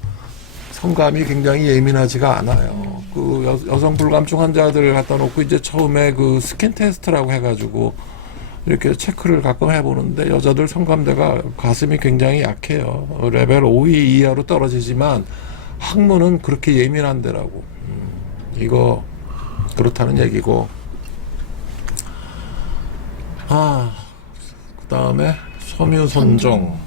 성감이 굉장히 예민하지가 않아요. 그 여성 불감증 환자들을 갖다 놓고 이제 처음에 그 스킨 테스트라고 해가지고 이렇게 체크를 가끔 해보는데 여자들 성감대가 가슴이 굉장히 약해요. 레벨 5 이하로 떨어지지만 항문은 그렇게 예민한 데라고. 이거 그렇다는 얘기고. 그 다음에 섬유선정.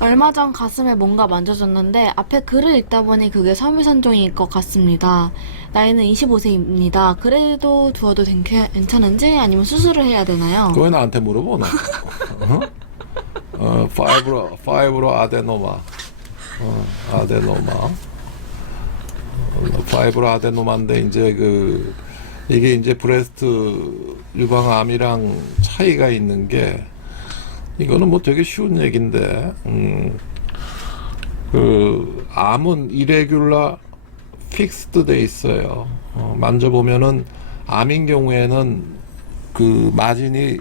얼마 전 가슴에 뭔가 만져줬는데 앞에 글을 읽다 보니 그게 섬유선종일 것 같습니다. 나이는 25세입니다. 그래도 두어도 괜찮은지 아니면 수술을 해야 되나요? 그거 왜 나한테 물어보나? 파이브로 아데노마. 아데노마. 파이브로 아데노마인데 이제 이게 이제 브레스트 유방암이랑 차이가 있는 게, 이거는 뭐 되게 쉬운 얘기인데, 암은 이레귤라 픽스드 돼 있어요. 만져보면은 암인 경우에는 그 마진이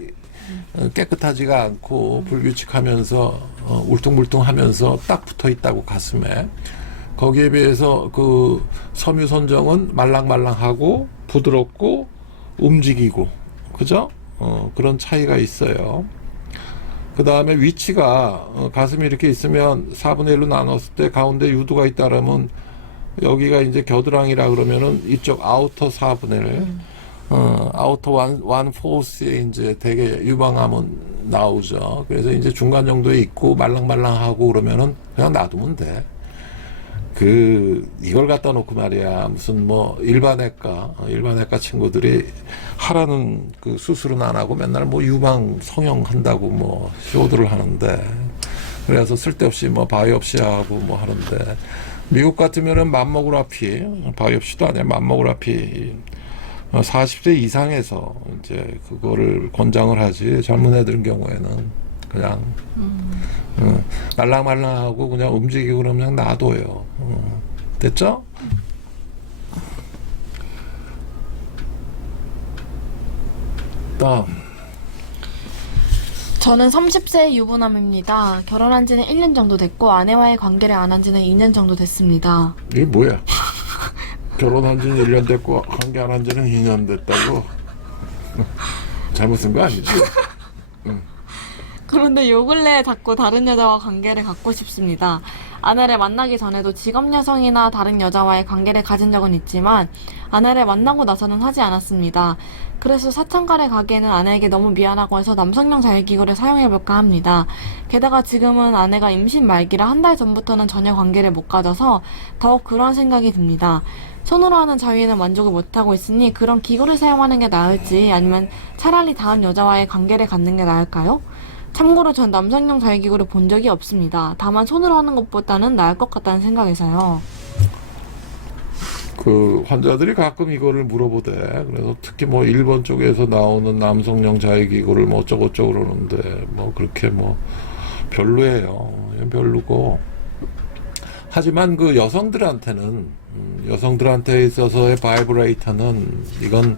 깨끗하지가 않고 불규칙하면서 울퉁불퉁하면서 딱 붙어 있다고 가슴에. 거기에 비해서 그 섬유선정은 말랑말랑하고 부드럽고 움직이고, 그죠? 그런 차이가 있어요. 그 다음에 위치가 가슴이 이렇게 있으면 4분의 1로 나눴을 때 가운데 유두가 있다 그러면 여기가 이제 겨드랑이라 그러면은 이쪽 아우터 4분의 1, 아우터 1/4에 이제 되게 유방암은 나오죠. 그래서 이제 중간 정도에 있고 말랑말랑하고 그러면은 그냥 놔두면 돼. 이걸 갖다 놓고 말이야, 무슨 뭐 일반외과 친구들이 하라는 그 수술은 안 하고 맨날 뭐 유방 성형 한다고 뭐 쇼들을 하는데, 그래서 쓸데없이 뭐 바이옵시하고 뭐 하는데, 미국 같으면은 맘모그라피, 바이옵시도 아니야, 맘모그라피 40세 이상에서 이제 그거를 권장을 하지, 젊은 애들 경우에는 그냥 말랑말랑하고 그냥 움직이고 그러면 그냥 놔둬요. 됐죠? 다음. 저는 30세 유부남입니다. 결혼한 지는 1년 정도 됐고 아내와의 관계를 안 한 지는 2년 정도 됐습니다. 이게 뭐야? 결혼한 지는 1년 됐고 관계 안 한 지는 2년 됐다고? 잘못 쓴 거 아니지? 그런데 요 근래에 자꾸 다른 여자와 관계를 갖고 싶습니다. 아내를 만나기 전에도 직업 여성이나 다른 여자와의 관계를 가진 적은 있지만 아내를 만나고 나서는 하지 않았습니다. 그래서 사창가를 가기에는 아내에게 너무 미안하고 해서 남성용 자위기구를 사용해볼까 합니다. 게다가 지금은 아내가 임신 말기라 한 달 전부터는 전혀 관계를 못 가져서 더욱 그런 생각이 듭니다. 손으로 하는 자위에는 만족을 못하고 있으니 그런 기구를 사용하는 게 나을지 아니면 차라리 다른 여자와의 관계를 갖는 게 나을까요? 참고로 전 남성용 자위기구를 본 적이 없습니다. 다만 손으로 하는 것보다는 나을 것 같다는 생각에서요. 그 환자들이 가끔 이거를 물어보대. 그래서 특히 뭐 일본 쪽에서 나오는 남성용 자위기구를 뭐 어쩌고저쩌고 그러는데 뭐 그렇게 뭐 별로예요. 별로고. 하지만 그 여성들한테 있어서의 바이브레이터는 이건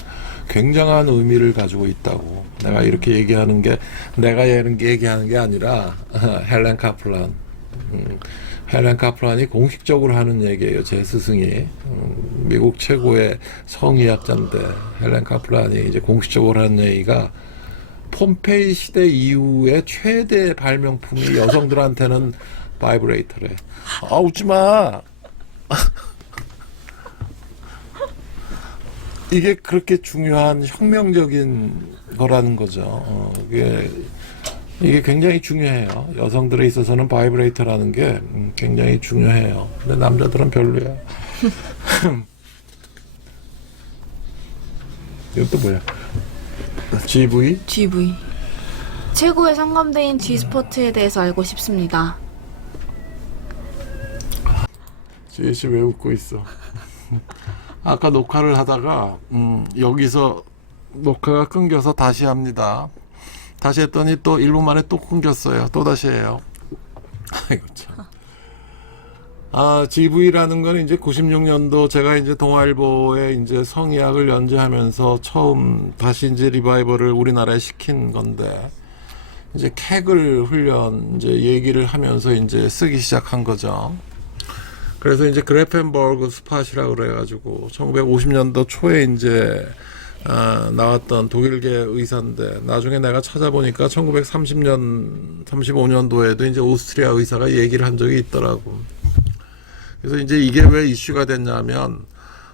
굉장한 의미를 가지고 있다고. 내가 이렇게 얘기하는 게 내가 이렇게 얘기하는 게 아니라 헬렌 카플란이 공식적으로 하는 얘기예요. 제 스승이 미국 최고의 성의학자인데 헬렌 카플란이 이제 공식적으로 하는 얘기가 폼페이 시대 이후에 최대 발명품이 여성들한테는 바이브레이터래. 웃지 마. 이게 그렇게 중요한 혁명적인 거라는 거죠. 이게 굉장히 중요해요. 여성들에 있어서는 바이브레이터라는 게 굉장히 중요해요. 근데 남자들은 별로야. 이것도 뭐야? GV? GV. 최고의 상감대인 G스포츠에 대해서 알고 싶습니다. 지혜씨 왜 웃고 있어? 아까 녹화를 하다가 여기서 녹화가 끊겨서 다시 합니다. 다시 했더니 또 1분 만에 또 끊겼어요. 또 다시 해요. 아이고 참. GV라는 건 이제 96년도 제가 이제 동아일보에 이제 성의학을 연재하면서 처음 다시 이제 리바이벌을 우리나라에 시킨 건데, 이제 케글 훈련 이제 얘기를 하면서 이제 쓰기 시작한 거죠. 그래서 이제 그래펜버그 스팟이라고 그래가지고 1950년도 초에 이제 나왔던 독일계 의사인데, 나중에 내가 찾아보니까 1930년, 35년도에도 이제 오스트리아 의사가 얘기를 한 적이 있더라고. 그래서 이제 이게 왜 이슈가 됐냐면,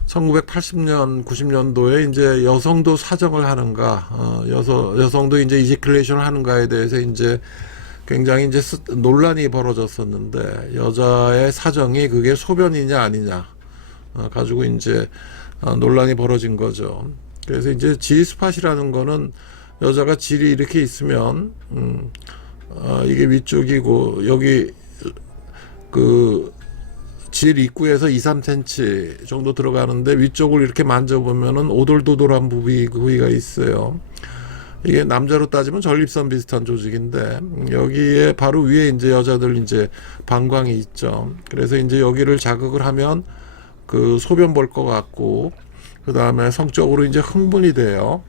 1980년, 90년도에 이제 여성도 사정을 하는가, 여성도 이제 이지클레이션을 하는가에 대해서 이제 굉장히 이제 논란이 벌어졌었는데, 여자의 사정이 그게 소변이냐 아니냐 가지고 이제 논란이 벌어진 거죠. 그래서 이제 G스팟이라는 거는 여자가 질이 이렇게 있으면 이게 위쪽이고 여기 그 질 입구에서 2, 3cm 정도 들어가는데 위쪽을 이렇게 만져보면은 오돌도돌한 부위가 있어요. 이게 남자로 따지면 전립선 비슷한 조직인데 여기에 바로 위에 이제 여자들 이제 방광이 있죠. 그래서 이제 여기를 자극을 하면 그 소변 볼 것 같고 그 다음에 성적으로 이제 흥분이 돼요.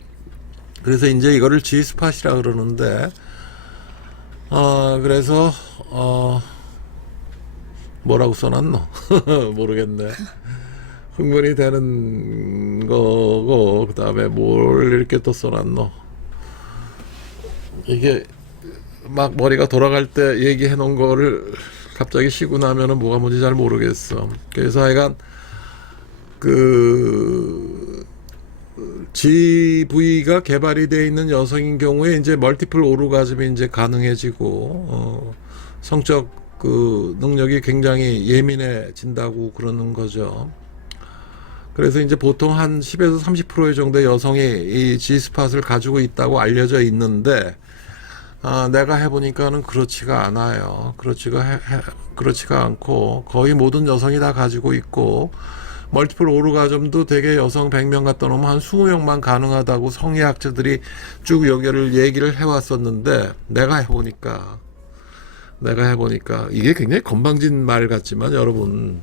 그래서 이제 이거를 G스팟이라 그러는데 그래서 뭐라고 써놨노? 모르겠네. 흥분이 되는 거고 그 다음에 뭘 이렇게 또 써놨노? 이게 막 머리가 돌아갈 때 얘기해 놓은 거를 갑자기 쉬고 나면은 뭐가 뭔지 잘 모르겠어. 그래서 하여간 그 GV가 개발이 되어 있는 여성인 경우에 이제 멀티플 오르가즘이 이제 가능해지고 성적 그 능력이 굉장히 예민해진다고 그러는 거죠. 그래서 이제 보통 한 10에서 30% 정도의 여성이 이 G스팟을 가지고 있다고 알려져 있는데 내가 해보니까는 그렇지가 않아요. 그렇지가 않고 거의 모든 여성이 다 가지고 있고 멀티플 오르가즘도 되게 여성 100명 갖다 놓으면 한 20명만 가능하다고 성의학자들이 쭉 여기를 얘기를 해왔었는데 내가 해보니까 이게 굉장히 건방진 말 같지만 여러분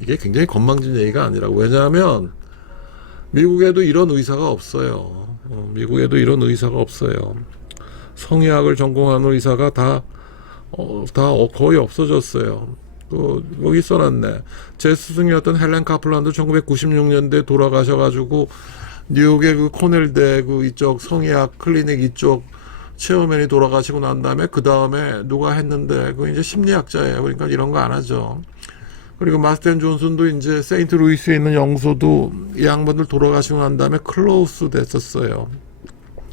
이게 굉장히 건방진 얘기가 아니라고. 왜냐하면 미국에도 이런 의사가 없어요. 성의학을 전공하는 의사가 다 거의 없어졌어요. 여기 써놨네. 제 스승이었던 헬렌 카플란도 1996년대에 돌아가셔가지고 뉴욕의 그 코넬대 그 이쪽 성의학 클리닉 이쪽 체어맨이 돌아가시고 난 다음에 그 다음에 누가 했는데 그 이제 심리학자예요. 그러니까 이런 거 안 하죠. 그리고 마스텐 존슨도 이제 세인트 루이스에 있는 영소도 이 양반들 돌아가시고 난 다음에 클로우스 됐었어요.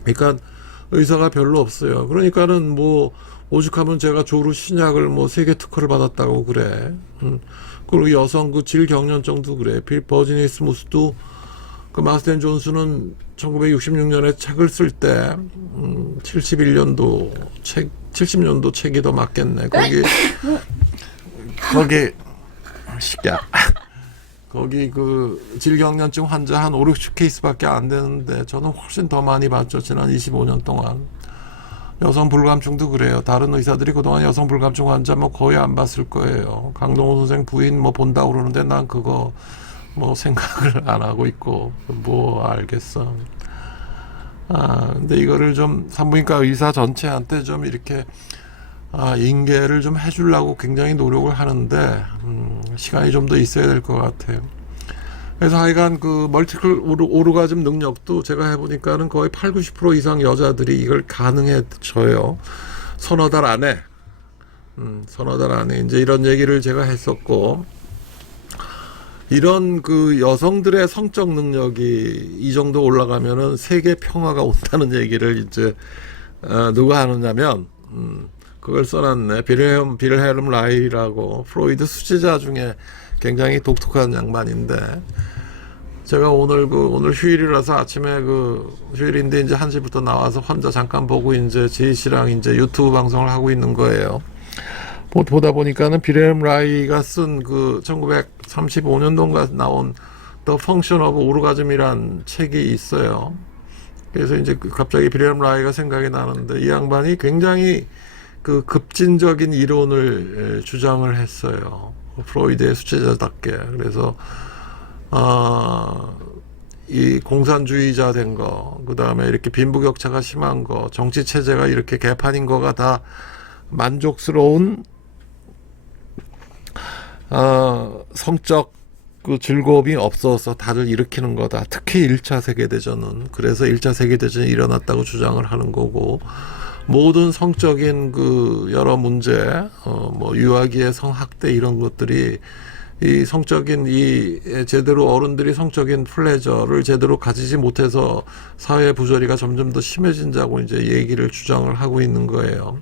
그러니까 의사가 별로 없어요. 그러니까는 뭐 오죽하면 제가 조루 신약을 뭐 세계 특허를 받았다고 그래. 그리고 여성 그 질경련증도 그래. 빌 버지니 스무스도 그 마스텐 존슨은 1966년에 책을 쓸 때 70년도 책이 더 맞겠네. 거기 그 질경련증 환자 한 5, 60케이스밖에 안 되는데 저는 훨씬 더 많이 봤죠. 지난 25년 동안. 여성 불감증도 그래요. 다른 의사들이 그동안 여성 불감증 환자 뭐 거의 안 봤을 거예요. 강동원 선생 부인 뭐 본다고 그러는데 난 그거 뭐 생각을 안 하고 있고 뭐 알겠어. 근데 이거를 좀 산부인과 의사 전체한테 좀 이렇게 인계를 좀 해주려고 굉장히 노력을 하는데 시간이 좀 더 있어야 될 것 같아요. 그래서 하여간 그 멀티플 오르가즘 능력도 제가 해보니까는 거의 8, 90% 이상 여자들이 이걸 가능해져요. 서너 달 안에 이제 이런 얘기를 제가 했었고, 이런 그 여성들의 성적 능력이 이 정도 올라가면은 세계 평화가 온다는 얘기를 이제 누가 하느냐면 그걸 써놨네. 빌헬름 라일이라고 프로이드 수제자 중에 굉장히 독특한 양반인데, 제가 오늘 휴일이라서 아침에 휴일인데 이제 1시부터 나와서 혼자 잠깐 보고 이제 지희 씨랑 이제 유튜브 방송을 하고 있는 거예요. 보다 보니까는 빌헬름 라이가 쓴 그 1935년도인가 나온 The Function of Orgasm이란 책이 있어요. 그래서 이제 갑자기 빌헬름 라이가 생각이 나는데, 이 양반이 굉장히 그 급진적인 이론을 주장을 했어요. 프로이드의 수제자답게. 그래서 이 공산주의자 된 거, 그 다음에 이렇게 빈부격차가 심한 거, 정치 체제가 이렇게 개판인 거가 다 만족스러운 성적 그 즐거움이 없어서 다들 일으키는 거다. 특히 1차 세계대전은. 그래서 1차 세계대전이 일어났다고 주장을 하는 거고, 모든 성적인 그 여러 문제, 뭐 유아기의 성학대 이런 것들이 이 성적인 제대로 어른들이 성적인 플레저를 제대로 가지지 못해서 사회 부조리가 점점 더 심해진다고 이제 얘기를 주장을 하고 있는 거예요.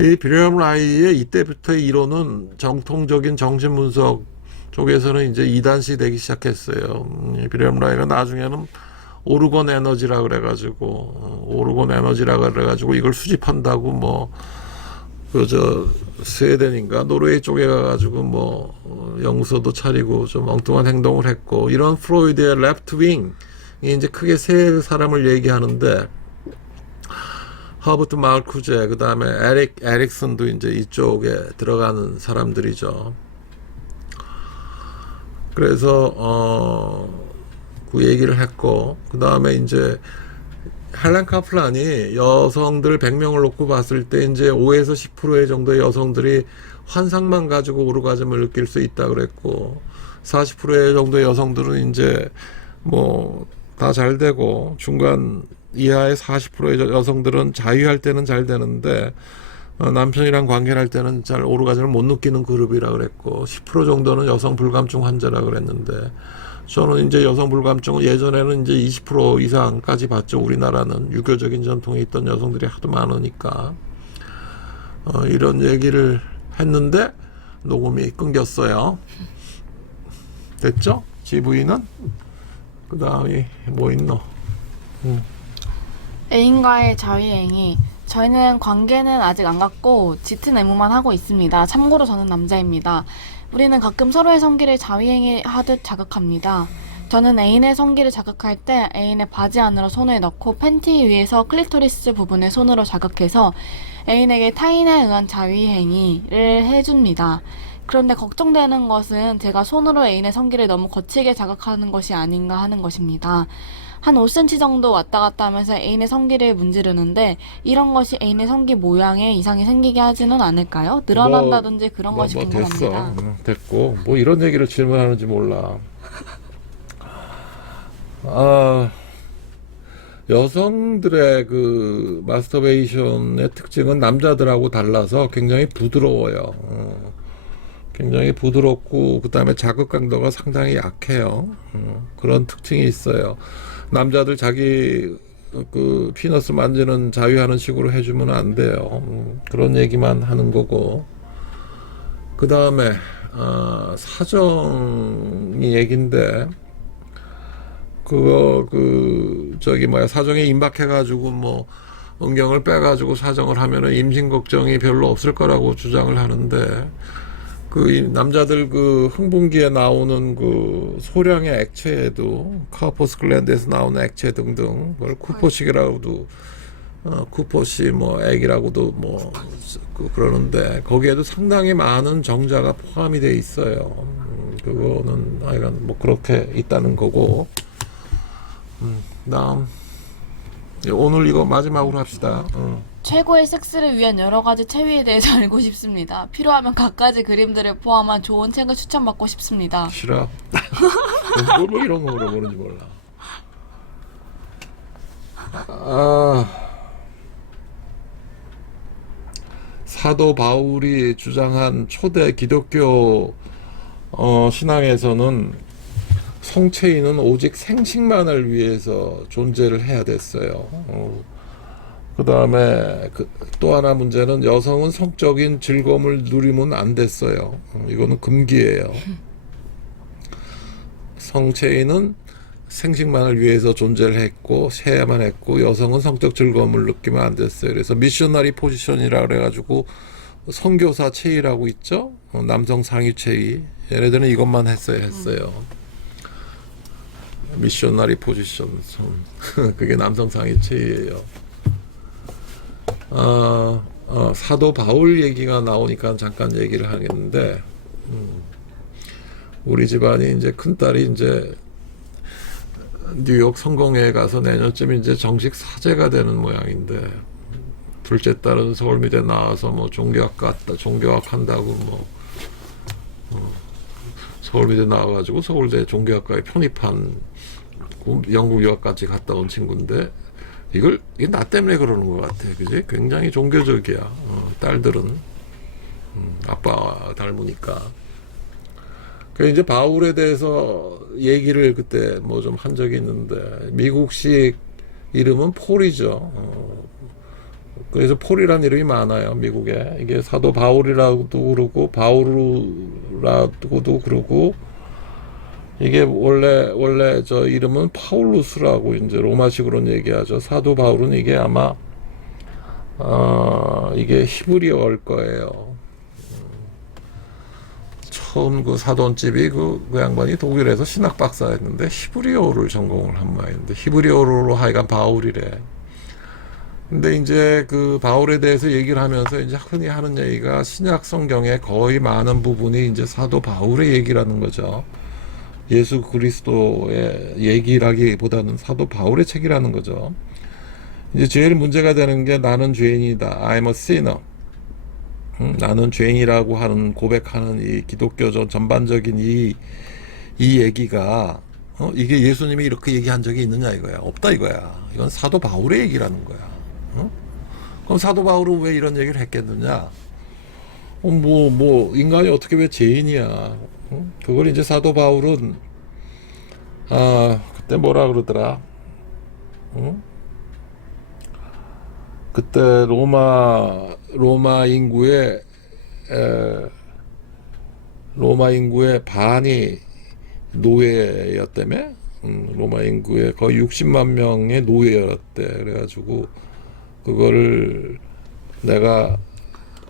이 비레엄 라이의 이때부터의 이론은 정통적인 정신 분석 쪽에서는 이제 이단시 되기 시작했어요. 비레엄 라이가 나중에는 오르곤 에너지라 그래가지고 이걸 수집한다고 뭐 스웨덴인가 노르웨이 쪽에 가가지고 뭐 연구소도 차리고 좀 엉뚱한 행동을 했고, 이런 프로이드의 레프트 윙이 이제 크게 세 사람을 얘기하는데, 허버트 마르쿠제, 그 다음에 에릭슨도 이제 이쪽에 들어가는 사람들이죠. 그래서 그 얘기를 했고, 그 다음에 이제 헬렌 카플란이 여성들 100명을 놓고 봤을 때 이제 5에서 10% 정도의 여성들이 환상만 가지고 오르가즘을 느낄 수 있다 그랬고, 40% 정도의 여성들은 이제 뭐 다 잘 되고, 중간 이하의 40%의 여성들은 자유할 때는 잘 되는데 남편이랑 관계를 할 때는 잘 오르가즘을 못 느끼는 그룹이라 그랬고, 10% 정도는 여성 불감증 환자라 그랬는데, 저는 이제 여성 불감증은 예전에는 이제 20% 이상까지 봤죠. 우리나라는 유교적인 전통에 있던 여성들이 하도 많으니까. 이런 얘기를 했는데 녹음이 끊겼어요. 됐죠? GV는? 그 다음에 뭐 있노? 애인과의 자위행위. 저희는 관계는 아직 안 갖고 짙은 애무만 하고 있습니다. 참고로 저는 남자입니다. 우리는 가끔 서로의 성기를 자위행위 하듯 자극합니다. 저는 애인의 성기를 자극할 때 애인의 바지 안으로 손을 넣고 팬티 위에서 클리토리스 부분을 손으로 자극해서 애인에게 타인에 의한 자위행위를 해줍니다. 그런데 걱정되는 것은 제가 손으로 애인의 성기를 너무 거칠게 자극하는 것이 아닌가 하는 것입니다. 한 5cm 정도 왔다 갔다 하면서 애인의 성기를 문지르는데 이런 것이 애인의 성기 모양에 이상이 생기게 하지는 않을까요? 늘어난다든지 그런 것이 궁금합니다. 됐어. 됐고 뭐 이런 얘기를 질문하는지 몰라. 여성들의 그 마스터베이션의 특징은 남자들하고 달라서 굉장히 부드러워요. 굉장히 부드럽고 그 다음에 자극 강도가 상당히 약해요. 그런 특징이 있어요. 남자들 자기 그 피너스 만지는 자유하는 식으로 해주면 안 돼요. 그런 얘기만 하는 거고, 그 다음에 사정이 얘긴데, 그거 사정에 임박해가지고 뭐 은경을 빼가지고 사정을 하면은 임신 걱정이 별로 없을 거라고 주장을 하는데, 그 남자들 그 흥분기에 나오는 그 소량의 액체에도 카포스 글랜드에서 나오는 액체 등등, 그걸 쿠포식이라고도 쿠포시 뭐 액이라고도 뭐 그러는데, 거기에도 상당히 많은 정자가 포함이 돼 있어요. 그거는 하여간 뭐 그렇게 있다는 거고. 다음 오늘 이거 마지막으로 합시다. 최고의 섹스를 위한 여러 가지 체위에 대해서 알고 싶습니다. 필요하면 갖가지 그림들을 포함한 좋은 책을 추천받고 싶습니다. 싫어. 뭐 이런 거 물어보는지 몰라. 사도 바울이 주장한 초대 기독교 신앙에서는 성체인은 오직 생식만을 위해서 존재를 해야 됐어요. 그 다음에 또 하나 문제는 여성은 성적인 즐거움을 누리면 안 됐어요. 이거는 금기예요. 성체인은 생식만을 위해서 존재를 했고 해야만 했고, 여성은 성적 즐거움을 느끼면 안 됐어요. 그래서 미셔너리 포지션이라 그래가지고 선교사 체위라고 있죠. 남성 상위 체위. 얘네들은 이것만 했어요. 미셔너리 포지션. 그게 남성 상위 체위예요. 사도 바울 얘기가 나오니까 잠깐 얘기를 하겠는데, 우리 집안이 이제 큰딸이 이제 뉴욕 성공회에 가서 내년쯤 이제 정식 사제가 되는 모양인데, 둘째 딸은 서울미대 나와서 뭐 종교학 한다고 뭐 서울미대 나와가지고 서울대 종교학과에 편입한 영국 유학까지 갔다 온 친구인데, 이게 나 때문에 그러는 것 같아. 그지? 굉장히 종교적이야. 딸들은 아빠 닮으니까. 그 이제 바울에 대해서 얘기를 그때 뭐 좀 한 적이 있는데 미국식 이름은 폴이죠. 그래서 폴이라는 이름이 많아요, 미국에. 이게 사도 바울이라고도 그러고 바울이라고도 그러고, 이게 원래 저 이름은 파울루스라고 이제 로마식으로는 얘기하죠. 사도 바울은 이게 아마 이게 히브리어일 거예요. 처음 그 사돈집이 그 양반이 독일에서 신학 박사였는데 히브리어를 전공을 한 모양인데 히브리어로 하여간 바울이래. 근데 이제 그 바울에 대해서 얘기를 하면서 이제 흔히 하는 얘기가 신약 성경의 거의 많은 부분이 이제 사도 바울의 얘기라는 거죠. 예수 그리스도의 얘기라기보다는 사도 바울의 책이라는 거죠. 이제 제일 문제가 되는 게 나는 죄인이다. I'm a sinner. 나는 죄인이라고 하는 고백하는 이 기독교 전반적인 이 얘기가 이게 예수님이 이렇게 얘기한 적이 있느냐 이거야. 없다 이거야. 이건 사도 바울의 얘기라는 거야. 그럼 사도 바울은 왜 이런 얘기를 했겠느냐? 인간이 어떻게 왜 죄인이야? 그걸 이제 사도 바울은 그때 뭐라 그러더라? 그때 로마 인구의 반이 노예였다며? 로마 인구의 거의 60만 명의 노예였대. 그래가지고 그거를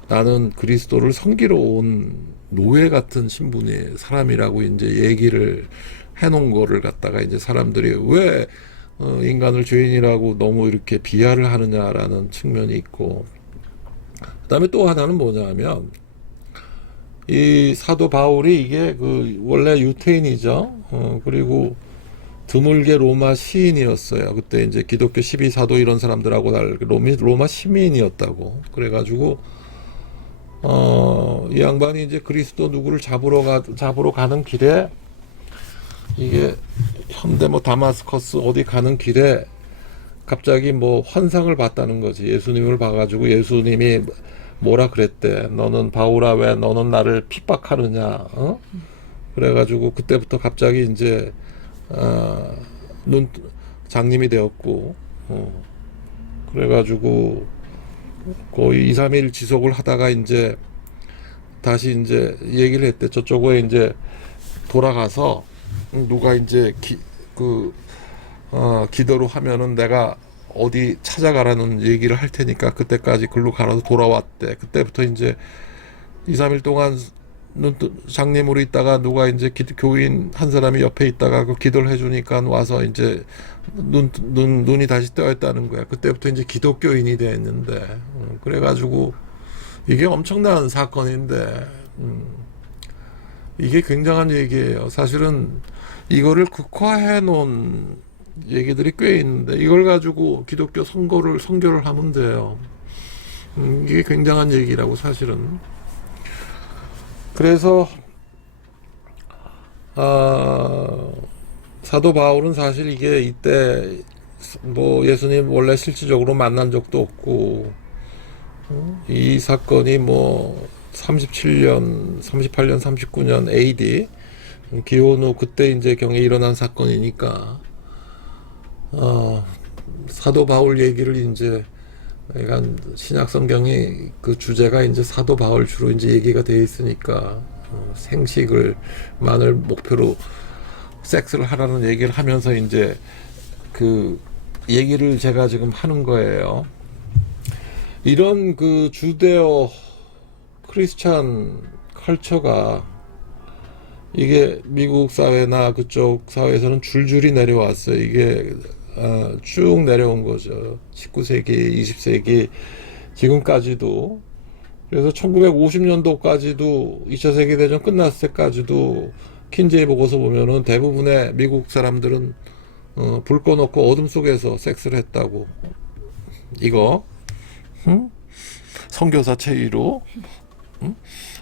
나는 그리스도를 섬기러 온 노예 같은 신분의 사람이라고 이제 얘기를 해놓은 거를 갖다가 이제 사람들이 왜 인간을 죄인이라고 너무 이렇게 비하를 하느냐라는 측면이 있고, 그다음에 또 하나는 뭐냐면 이 사도 바울이 이게 그 원래 유태인이죠. 그리고 드물게 로마 시인이었어요. 그때 이제 기독교 12사도 이런 사람들하고 로마 시민이었다고. 그래가지고 이 양반이 이제 그리스도 누구를 잡으러 가는 길에 이게 현대 뭐 다마스커스 어디 가는 길에 갑자기 뭐 환상을 봤다는 거지. 예수님을 봐가지고 예수님이 뭐라 그랬대. 너는 바울아 왜 너는 나를 핍박하느냐. 그래가지고 그때부터 갑자기 이제 장님이 되었고, 그래가지고 거의 2, 3일 지속을 하다가 이제 다시 이제 얘기를 했대. 저쪽에 이제 돌아가서 누가 이제 기도로 하면은 내가 어디 찾아가라는 얘기를 할 테니까 그때까지 글로 가라서 돌아왔대. 그때부터 이제 2, 3일 동안 장님으로 있다가 누가 이제 교인 한 사람이 옆에 있다가 그 기도를 해주니까 와서 이제 눈이 다시 떠였다는 거야. 그때부터 이제 기독교인이 됐는데, 그래가지고 이게 엄청난 사건인데, 이게 굉장한 얘기예요. 사실은 이거를 극화해 놓은 얘기들이 꽤 있는데 이걸 가지고 기독교 선교를 하면 돼요. 이게 굉장한 얘기라고 사실은. 그래서 사도 바울은 사실 이게 이때 뭐 예수님 원래 실질적으로 만난 적도 없고, 이 사건이 뭐 38년 39년 AD 기원 후 그때 이제 경에 일어난 사건이니까 사도 바울 얘기를 이제 약간 신약 성경이 그 주제가 이제 사도 바울 주로 이제 얘기가 되어 있으니까 생식을만을 목표로 섹스를 하라는 얘기를 하면서 이제 그 얘기를 제가 지금 하는 거예요. 이런 그 주데오 크리스찬 컬처가 이게 미국 사회나 그쪽 사회에서는 줄줄이 내려왔어요. 이게 쭉 내려온 거죠. 19세기, 20세기 지금까지도. 그래서 1950년도까지도 2차 세계대전 끝났을 때까지도 킨제이 보고서 보면은 대부분의 미국 사람들은 불 꺼놓고 어둠 속에서 섹스를 했다고. 이거 선교사 체위로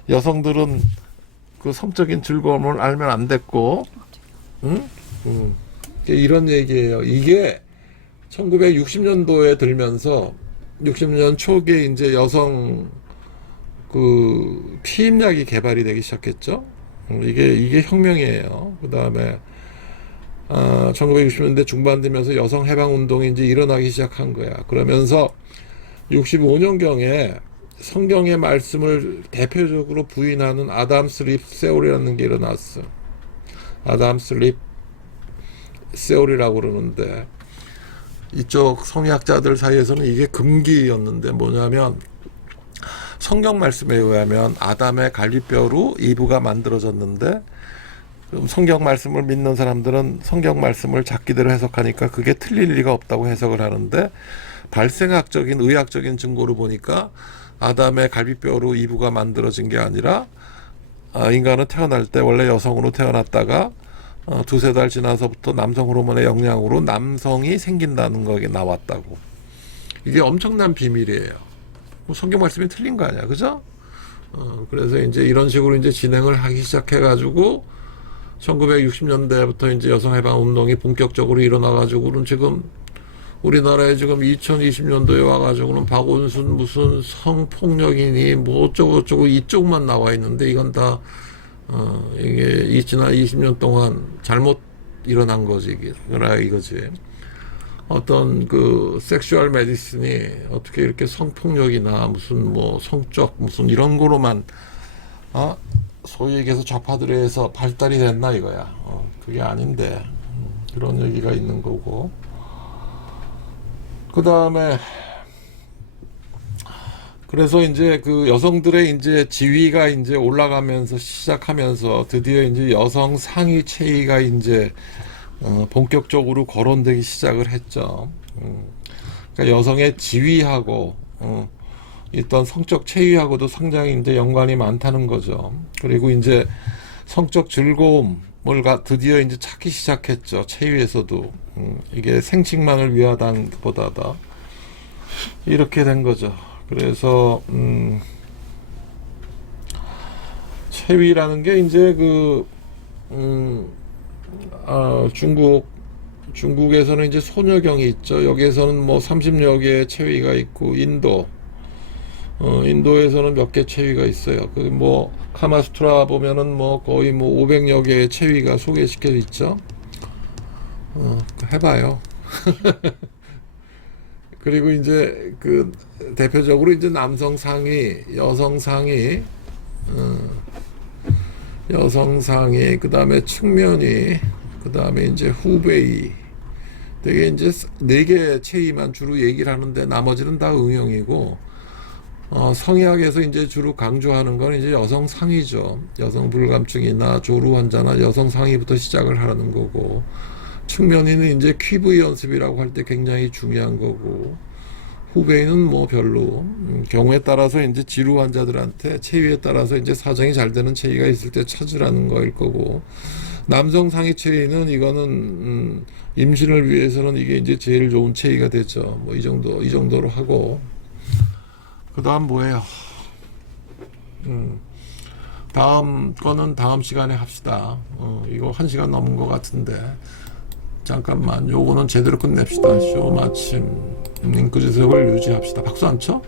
여성들은 그 성적인 즐거움을 알면 안 됐고, 이런 얘기예요. 이게 1960년도에 들면서 60년 초기에 이제 여성 그 피임약이 개발이 되기 시작했죠. 이게 혁명이에요. 그 다음에 1960년대 중반 되면서 여성 해방 운동이 이제 일어나기 시작한 거야. 그러면서 65년경에 성경의 말씀을 대표적으로 부인하는 아담 슬립 세올이라는 게 일어났어. 아담 슬립 세올이라고 그러는데 이쪽 성리학자들 사이에서는 이게 금기였는데 뭐냐면 성경 말씀에 의하면 아담의 갈비뼈로 이브가 만들어졌는데 그럼 성경 말씀을 믿는 사람들은 성경 말씀을 자기대로 해석하니까 그게 틀릴 리가 없다고 해석을 하는데 발생학적인 의학적인 증거로 보니까 아담의 갈비뼈로 이브가 만들어진 게 아니라 인간은 태어날 때 원래 여성으로 태어났다가 두세 달 지나서부터 남성 호르몬의 영향으로 남성이 생긴다는 거게 나왔다고. 이게 엄청난 비밀이에요. 성경 말씀이 틀린 거 아니야, 그죠? 그래서 이제 이런 식으로 이제 진행을 하기 시작해가지고 1960년대부터 이제 여성 해방 운동이 본격적으로 일어나가지고는 지금 우리나라에 지금 2020년도에 와가지고는 박원순 무슨 성폭력이니 뭐 어쩌고 이쪽만 나와 있는데 이건 다 이게 지난 20년 동안 잘못 일어난 거지 이거지. 어떤 그 섹슈얼 메디슨이 어떻게 이렇게 성폭력이나 무슨 뭐 성적 무슨 이런 거로만 소위 얘기해서 좌파들에 의해서 발달이 됐나 이거야. 그게 아닌데 그런 얘기가 있는 거고. 그 다음에 그래서 이제 그 여성들의 이제 지위가 이제 올라가면서 시작하면서 드디어 이제 여성 상위 체위가 이제 본격적으로 거론되기 시작을 했죠. 그러니까 여성의 지위하고 있던 성적 체위하고도 상당히 이제 연관이 많다는 거죠. 그리고 이제 성적 즐거움을 드디어 이제 찾기 시작했죠. 체위에서도 이게 생식만을 위하다보다다 이렇게 된 거죠. 그래서 체위라는 게 이제 그 중국에서는 이제 소녀경이 있죠. 여기에서는 뭐 30여 개의 체위가 있고 인도에서는 몇 개 체위가 있어요. 그 뭐 카마수트라 보면은 뭐 거의 뭐 500여 개의 체위가 소개시켜 있죠. 해봐요. 그리고 이제 그 대표적으로 이제 남성 상위, 여성 상위, 그 다음에 측면위, 그 다음에 이제 후베이. 되게 이제 4개의 체위만 주로 얘기를 하는데 나머지는 다 응용이고, 성의학에서 이제 주로 강조하는 건 이제 여성 상위죠. 여성 불감증이나 조루 환자나 여성 상위부터 시작을 하는 거고, 측면위는 이제 퀴브의 연습이라고 할 때 굉장히 중요한 거고, 후베이는 뭐 별로 경우에 따라서 이제 지루 환자들한테 체위에 따라서 이제 사정이 잘 되는 체위가 있을 때 찾으라는 거일 거고, 남성 상위 체위는 이거는 임신을 위해서는 이게 이제 제일 좋은 체위가 되죠. 뭐 이 정도로 하고, 그 다음 뭐예요? 다음 거는 다음 시간에 합시다. 이거 1시간 넘은 것 같은데 잠깐만 요거는 제대로 끝냅시다. 쇼 마침 링크 지속을 유지합시다. 박수 안 쳐?